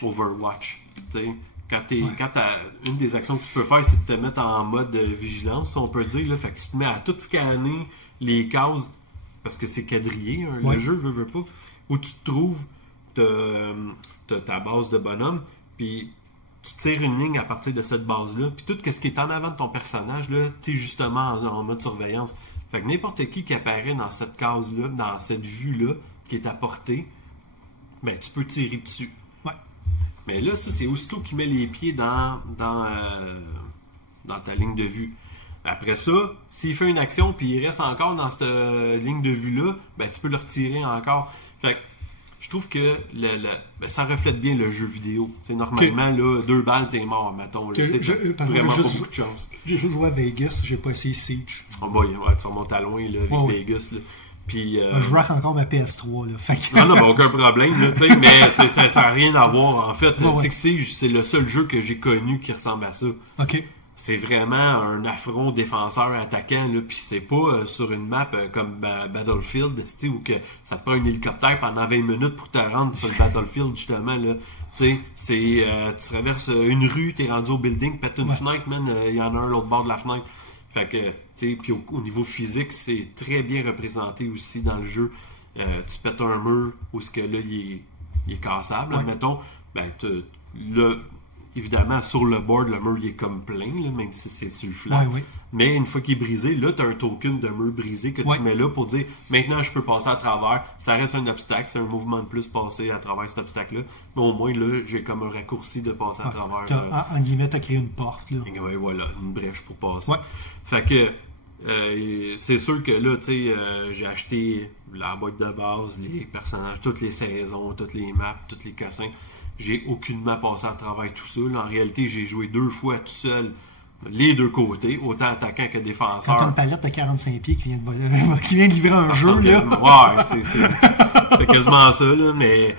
Overwatch, tu sais. Quand t'as une des actions que tu peux faire, c'est de te mettre en mode vigilance, si on peut dire. Là, fait que tu te mets à tout scanner les cases, parce que c'est quadrillé, le jeu, veut pas. Où tu te trouves, t'as ta base de bonhomme, puis tu tires une ligne à partir de cette base-là, puis tout ce qui est en avant de ton personnage, là, t'es justement en mode surveillance. Fait que n'importe qui apparaît dans cette case-là, dans cette vue-là, qui est à portée, tu peux tirer dessus. Mais là, ça, c'est aussitôt qu'il met les pieds dans ta ligne de vue. Après ça, s'il fait une action puis il reste encore dans cette ligne de vue-là, tu peux le retirer encore. Fait que Je trouve que ça reflète bien le jeu vidéo. T'sais, normalement, là, 2 balles, t'es mort, mettons. Là, vraiment pas beaucoup de chance. J'ai joué à Vegas, j'ai pas essayé Siege. Oh boy, tu remontes à loin là, avec Vegas. Là. Puis, je rack encore ma PS3. Là, fait que... Non, mais aucun problème. Là, mais ça n'a rien à voir. En fait, Siege, c'est le seul jeu que j'ai connu qui ressemble à ça. OK. C'est vraiment un affront défenseur-attaquant, là, puis c'est pas sur une map comme Battlefield, où que ça te prend un hélicoptère pendant 20 minutes pour te rendre sur le Battlefield, justement, là. Tu traverses une rue, t'es rendu au building, pète une fenêtre, man, il y en a un l'autre bord de la fenêtre. Fait que, puis au niveau physique, c'est très bien représenté aussi dans le jeu. Tu pètes un mur où ce que là, il est cassable, admettons, là, évidemment, sur le board, le mur il est comme plein, là, même si c'est sur le flat. Mais une fois qu'il est brisé, là, tu as un token de mur brisé que tu mets là pour dire maintenant je peux passer à travers. Ça reste un obstacle, c'est un mouvement de plus passer à travers cet obstacle-là. Mais au moins, là, j'ai comme un raccourci de passer à travers. En guillemets, tu as créé une porte. Là. Oui, voilà, une brèche pour passer. Fait que c'est sûr que là, tu sais, j'ai acheté la boîte de base, les personnages, toutes les saisons, toutes les maps, tous les cossins. J'ai aucunement passé à travers tout ça. Là, en réalité, j'ai joué 2 fois tout seul, les 2 côtés, autant attaquant que défenseur. T'as une palette de 45 pieds qui vient de livrer un jeu. Là. Ouais, c'est quasiment ça, là, mais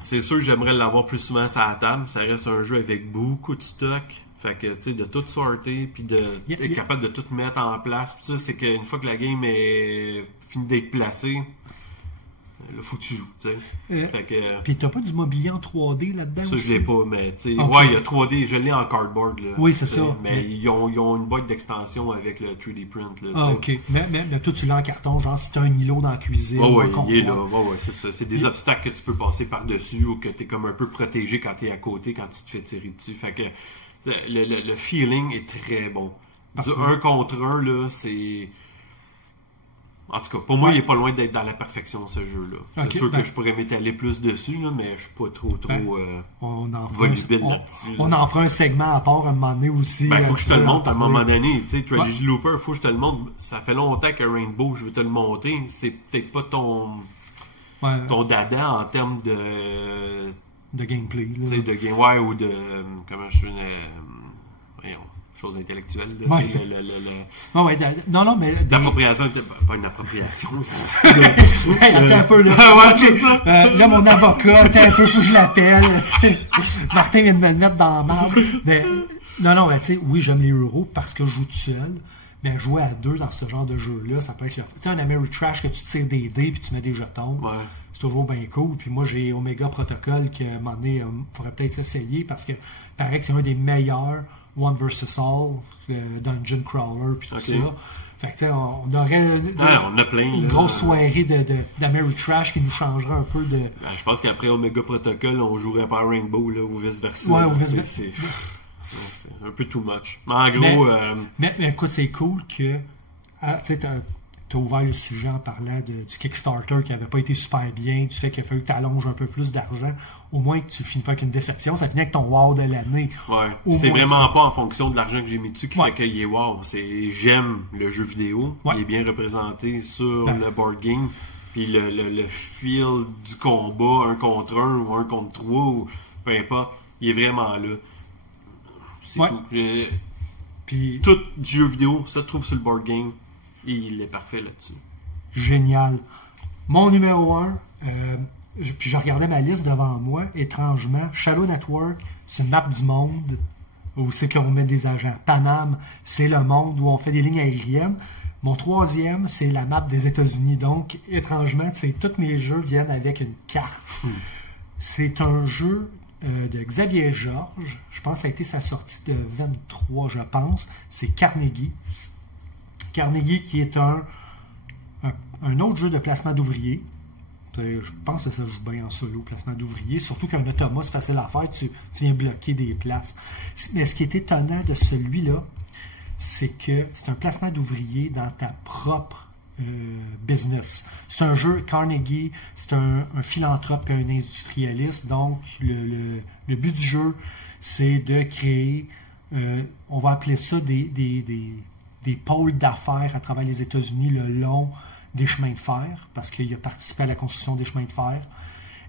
c'est sûr que j'aimerais l'avoir plus souvent sur la table. Ça reste un jeu avec beaucoup de stock. Fait que, tu sais, de tout sorter, puis d'être capable de tout mettre en place. Puis ça, c'est qu'une fois que la game est finie d'être placée, là, faut que tu joues, tu sais. Puis t'as pas du mobilier en 3D là-dedans ça, aussi? je l'ai pas, mais tu sais, ouais, il y a 3D, je l'ai en cardboard, là. Oui, c'est ça. Mais ils ont une boîte d'extension avec le 3D print, là. OK. Mais toi, tu l'as en carton, genre si t'as un îlot dans la cuisine. Il est là. C'est ça. C'est des obstacles que tu peux passer par-dessus ou que t'es comme un peu protégé quand t'es à côté, quand tu te fais tirer dessus. Fait que le feeling est très bon. Du 1 contre 1, là, c'est... En tout cas, pour moi, il n'est pas loin d'être dans la perfection, ce jeu-là. C'est sûr que je pourrais m'étaler plus dessus, là, mais je suis pas trop volubile là-dessus. On en fera un segment à part à un moment donné aussi. Il faut que je te le montre à un moment donné. Tu sais, Trilogy Looper, il faut que je te le montre. Ça fait longtemps que Rainbow, je veux te le monter. C'est peut-être pas ton dada en termes de gameplay. Tu sais, de gameplay ou de... comment je suis... voyons... chose intellectuelle. Là, non, mais... L'appropriation, pas une appropriation. Attends un peu, là. C'est ça. Là, mon avocat, attends un peu, faut que je l'appelle. Martin vient de me le mettre dans la marde. Mais, non, tu sais, oui, j'aime les euros parce que je joue tout seul. Mais jouer à 2 dans ce genre de jeu-là, ça peut être... Tu sais, un Ameritrash que tu tires des dés puis tu mets des jetons. C'est toujours bien cool. Puis moi, j'ai Omega Protocol que, à un moment donné, il faudrait peut-être essayer parce que paraît que c'est un des meilleurs One vs. All, Dungeon Crawler, puis tout ça. Fait que, tu sais, on aurait on a plein, une grosse soirée d'Ameritrash qui nous changerait un peu de... je pense qu'après Omega Protocol, on jouerait pas à Rainbow, là, ou vice-versa. C'est un peu too much. Mais en gros... Mais écoute, c'est cool que... tu sais, t'as ouvert le sujet en parlant du Kickstarter qui n'avait pas été super bien, du fait qu'il a fallu que tu allonges un peu plus d'argent. Au moins que tu finis pas avec une déception, ça finit avec ton wow de l'année. C'est vraiment pas en fonction de l'argent que j'ai mis dessus qui fait qu'il est wow. J'aime le jeu vidéo. Il est bien représenté sur le board game. Puis le feel du combat, 1 contre 1 ou 1 contre 3, ou peu importe, il est vraiment là. C'est tout. Puis tout jeu vidéo se trouve sur le board game. Et il est parfait là-dessus. Génial. Mon numéro 1, puis je regardais ma liste devant moi, étrangement, Shadow Network, c'est une map du monde où c'est qu'on met des agents. Paname, c'est le monde où on fait des lignes aériennes. Mon 3e, c'est la map des États-Unis. Donc, étrangement, tous mes jeux viennent avec une carte. C'est un jeu de Xavier Georges. Je pense que ça a été sa sortie de 23, je pense. C'est Carnegie. Carnegie qui est un autre jeu de placement d'ouvriers. Je pense que ça joue bien en solo, placement d'ouvriers. Surtout qu'un automate, c'est facile à faire. Tu viens bloquer des places. Mais ce qui est étonnant de celui-là, c'est que c'est un placement d'ouvriers dans ta propre business. C'est un jeu Carnegie, c'est un philanthrope et un industrialiste. Donc, le but du jeu, c'est de créer, on va appeler ça des pôles d'affaires à travers les États-Unis le long des chemins de fer, parce qu'il a participé à la construction des chemins de fer.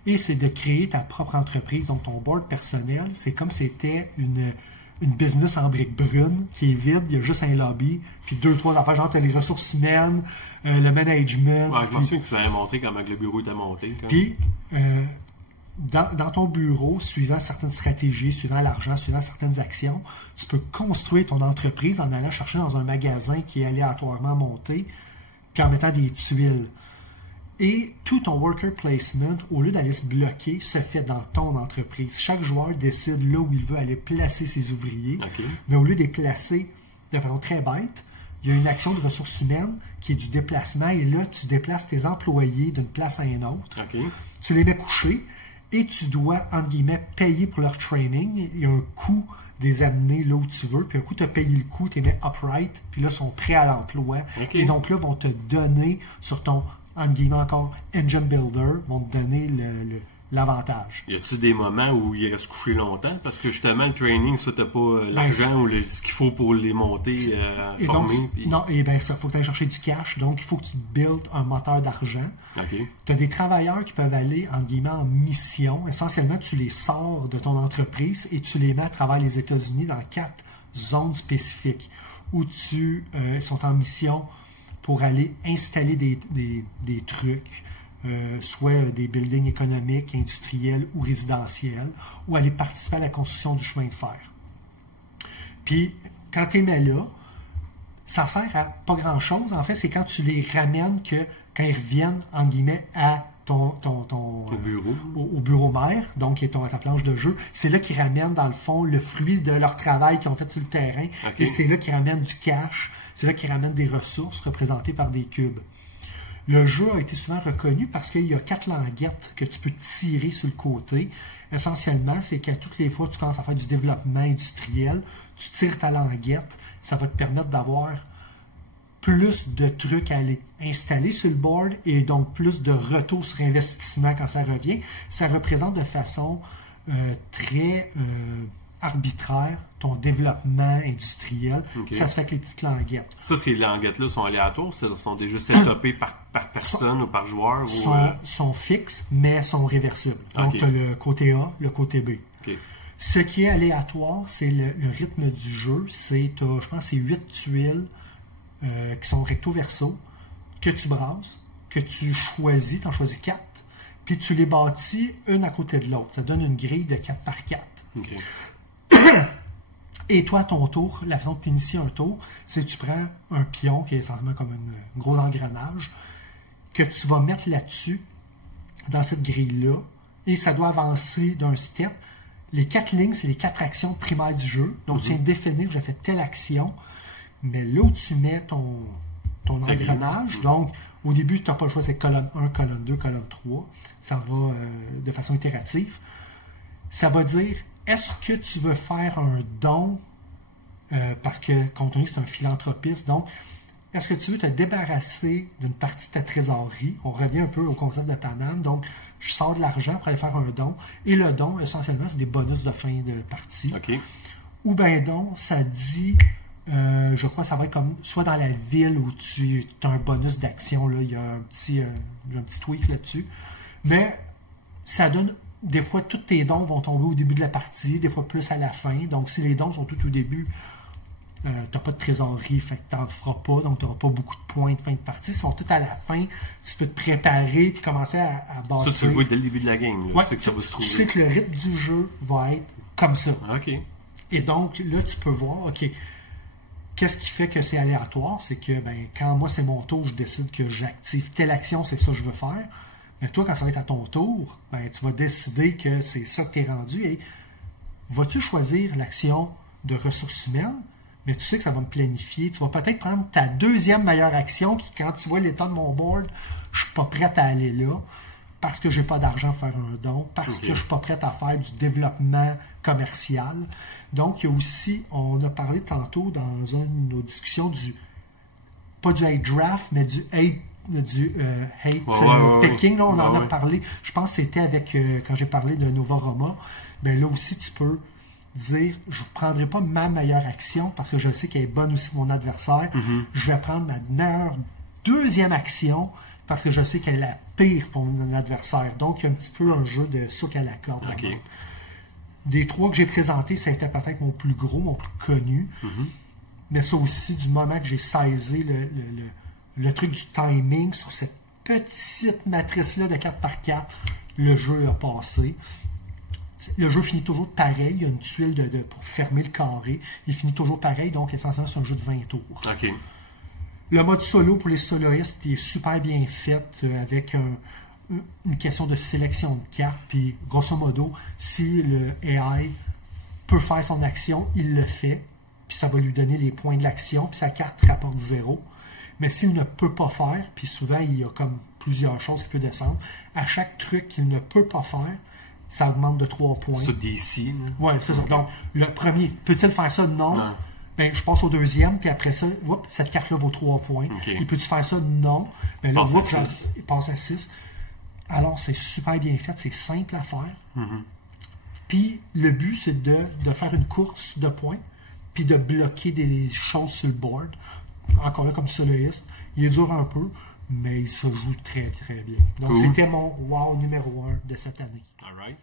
Et c'est de créer ta propre entreprise, donc ton board personnel. C'est comme si c'était une business en briques brunes qui est vide, il y a juste un lobby, puis 2-3 affaires, genre tu as les ressources humaines, le management. Ouais, je me souviens que tu m'avais montré comment le bureau était monté. Puis, dans ton bureau, suivant certaines stratégies, suivant l'argent, suivant certaines actions, tu peux construire ton entreprise en allant chercher dans un magasin qui est aléatoirement monté, puis en mettant des tuiles. Et tout ton worker placement, au lieu d'aller se bloquer, se fait dans ton entreprise. Chaque joueur décide là où il veut aller placer ses ouvriers. Okay. Mais au lieu de les placer de façon très bête, il y a une action de ressources humaines qui est du déplacement. Et là, tu déplaces tes employés d'une place à une autre. Okay. Tu les mets couchés et tu dois, entre guillemets, payer pour leur training. Il y a un coût des amener là où tu veux. Puis un coup, tu as payé le coût, tu les mets upright. Puis là, ils sont prêts à l'emploi. Okay. Et donc là, vont te donner sur ton... en guillemets encore, engine builder, vont te donner l'avantage. Y a-t-il des moments où il reste couché longtemps? Parce que justement, le training, ça, t'as pas l'argent ou ce qu'il faut pour les monter, former. Donc, puis... Non, et bien ça, il faut que tu ailles chercher du cash. Donc, il faut que tu builds un moteur d'argent. Okay. Tu as des travailleurs qui peuvent aller, en guillemets, en mission. Essentiellement, tu les sors de ton entreprise et tu les mets à travers les États-Unis dans 4 zones spécifiques où tu sont en mission pour aller installer des trucs, soit des buildings économiques, industriels ou résidentiels, ou aller participer à la construction du chemin de fer. Puis, quand tu es mis là, ça sert à pas grand-chose. En fait, c'est quand tu les ramènes quand ils reviennent, en guillemets, à ton bureau. Au bureau mère, donc qui est ta planche de jeu, c'est là qu'ils ramènent, dans le fond, le fruit de leur travail qu'ils ont fait sur le terrain. Okay. Et c'est là qu'ils ramènent du cash. C'est là qu'ils ramènent des ressources représentées par des cubes. Le jeu a été souvent reconnu parce qu'il y a 4 languettes que tu peux tirer sur le côté. Essentiellement, c'est qu'à toutes les fois que tu commences à faire du développement industriel, tu tires ta languette. Ça va te permettre d'avoir plus de trucs à aller installer sur le board et donc plus de retour sur investissement quand ça revient. Ça représente de façon très arbitraire ton développement industriel. Okay. Ça se fait avec les petites languettes. Ça, ces languettes-là sont aléatoires? Sont déjà setupées par personne ou par joueur? Sont fixes, mais sont réversibles. Donc, okay. Tu as le côté A, le côté B. Okay. Ce qui est aléatoire, c'est le rythme du jeu. Je pense c'est 8 tuiles qui sont recto-verso, que tu brasses, que tu choisis, tu en choisis 4, puis tu les bâtis une à côté de l'autre. Ça donne une grille de 4 par 4. Okay. Et toi, à ton tour, la façon que tu inities un tour, c'est que tu prends un pion qui est essentiellement comme un gros engrenage que tu vas mettre là-dessus, dans cette grille-là, et ça doit avancer d'un step. Les 4 lignes, c'est les 4 actions primaires du jeu. Donc, tu viens de définir, j'ai fait telle action, mais là où tu mets ton engrenage, donc au début, tu n'as pas le choix, c'est colonne 1, colonne 2, colonne 3. Ça va de façon itérative. Ça va dire, est-ce que tu veux faire un don, parce que, compte tenu que c'est un philanthropiste, donc, est-ce que tu veux te débarrasser d'une partie de ta trésorerie? On revient un peu au concept de Paname. Donc, je sors de l'argent pour aller faire un don. Et le don, essentiellement, c'est des bonus de fin de partie. Okay. Ou bien donc, ça dit, je crois que ça va être comme, soit dans la ville où tu as un bonus d'action, là, il y a un petit tweak là-dessus. Mais ça donne, des fois, tous tes dons vont tomber au début de la partie, des fois plus à la fin. Donc, si les dons sont tout au début, tu n'as pas de trésorerie, fait que tu n'en feras pas, donc tu n'auras pas beaucoup de points de fin de partie. Ils sont tous à la fin, tu peux te préparer et commencer à bâtir. Ça, tu le vois dès le début de la game. Là. Ouais, tu sais que ça va se trouver. Tu sais que le rythme du jeu va être comme ça. OK. Et donc, là, tu peux voir, OK, qu'est-ce qui fait que c'est aléatoire? C'est que quand moi, c'est mon tour, je décide que j'active telle action, c'est ça que je veux faire. Mais toi, quand ça va être à ton tour, tu vas décider que c'est ça que tu es rendu. Et vas-tu choisir l'action de ressources humaines? Mais tu sais que ça va me planifier. Tu vas peut-être prendre ta deuxième meilleure action qui, quand tu vois l'état de mon board, je ne suis pas prête à aller là parce que je n'ai pas d'argent à faire un don, parce que je ne suis pas prête à faire du développement commercial. Donc, il y a aussi, on a parlé tantôt dans une de nos discussions pas du hate draft, mais du hate picking. Là, on en a parlé. Je pense que c'était avec, quand j'ai parlé de Nova Roma, là aussi, tu peux dire, je ne prendrai pas ma meilleure action parce que je sais qu'elle est bonne aussi pour mon adversaire. Je vais prendre ma meilleure deuxième action, parce que je sais qu'elle est la pire pour mon adversaire. Donc, il y a un petit peu un jeu de souk à la corde. Okay. Des 3 que j'ai présentés, ça a été peut-être mon plus gros, mon plus connu. Mais ça aussi, du moment que j'ai saisi le truc du timing sur cette petite matrice-là de 4x4, le jeu a passé. Le jeu finit toujours pareil. Il y a une tuile pour fermer le carré. Il finit toujours pareil. Donc, essentiellement, c'est un jeu de 20 tours. Okay. Le mode solo pour les soloistes est super bien fait avec une question de sélection de cartes. Puis, grosso modo, si le AI peut faire son action, il le fait. Puis, ça va lui donner les points de l'action. Puis, sa carte rapporte 0. Mais s'il ne peut pas faire, puis souvent, il y a comme plusieurs choses qui peuvent descendre, à chaque truc qu'il ne peut pas faire, ça augmente de 3 points. C'est tout DC. Oui, c'est ça. Donc, le premier, peut-il faire ça? Non. Ben, je passe au deuxième, puis après ça, cette carte-là vaut 3 points. Okay. Il peut-tu faire ça? Non. Ben là, il passe à 6. Alors, c'est super bien fait, c'est simple à faire. Puis, le but, c'est de faire une course de points, puis de bloquer des choses sur le board. Encore là, comme soloiste, il est dur un peu, mais il se joue très, très bien. Donc, c'était mon wow numéro 1 de cette année. All right.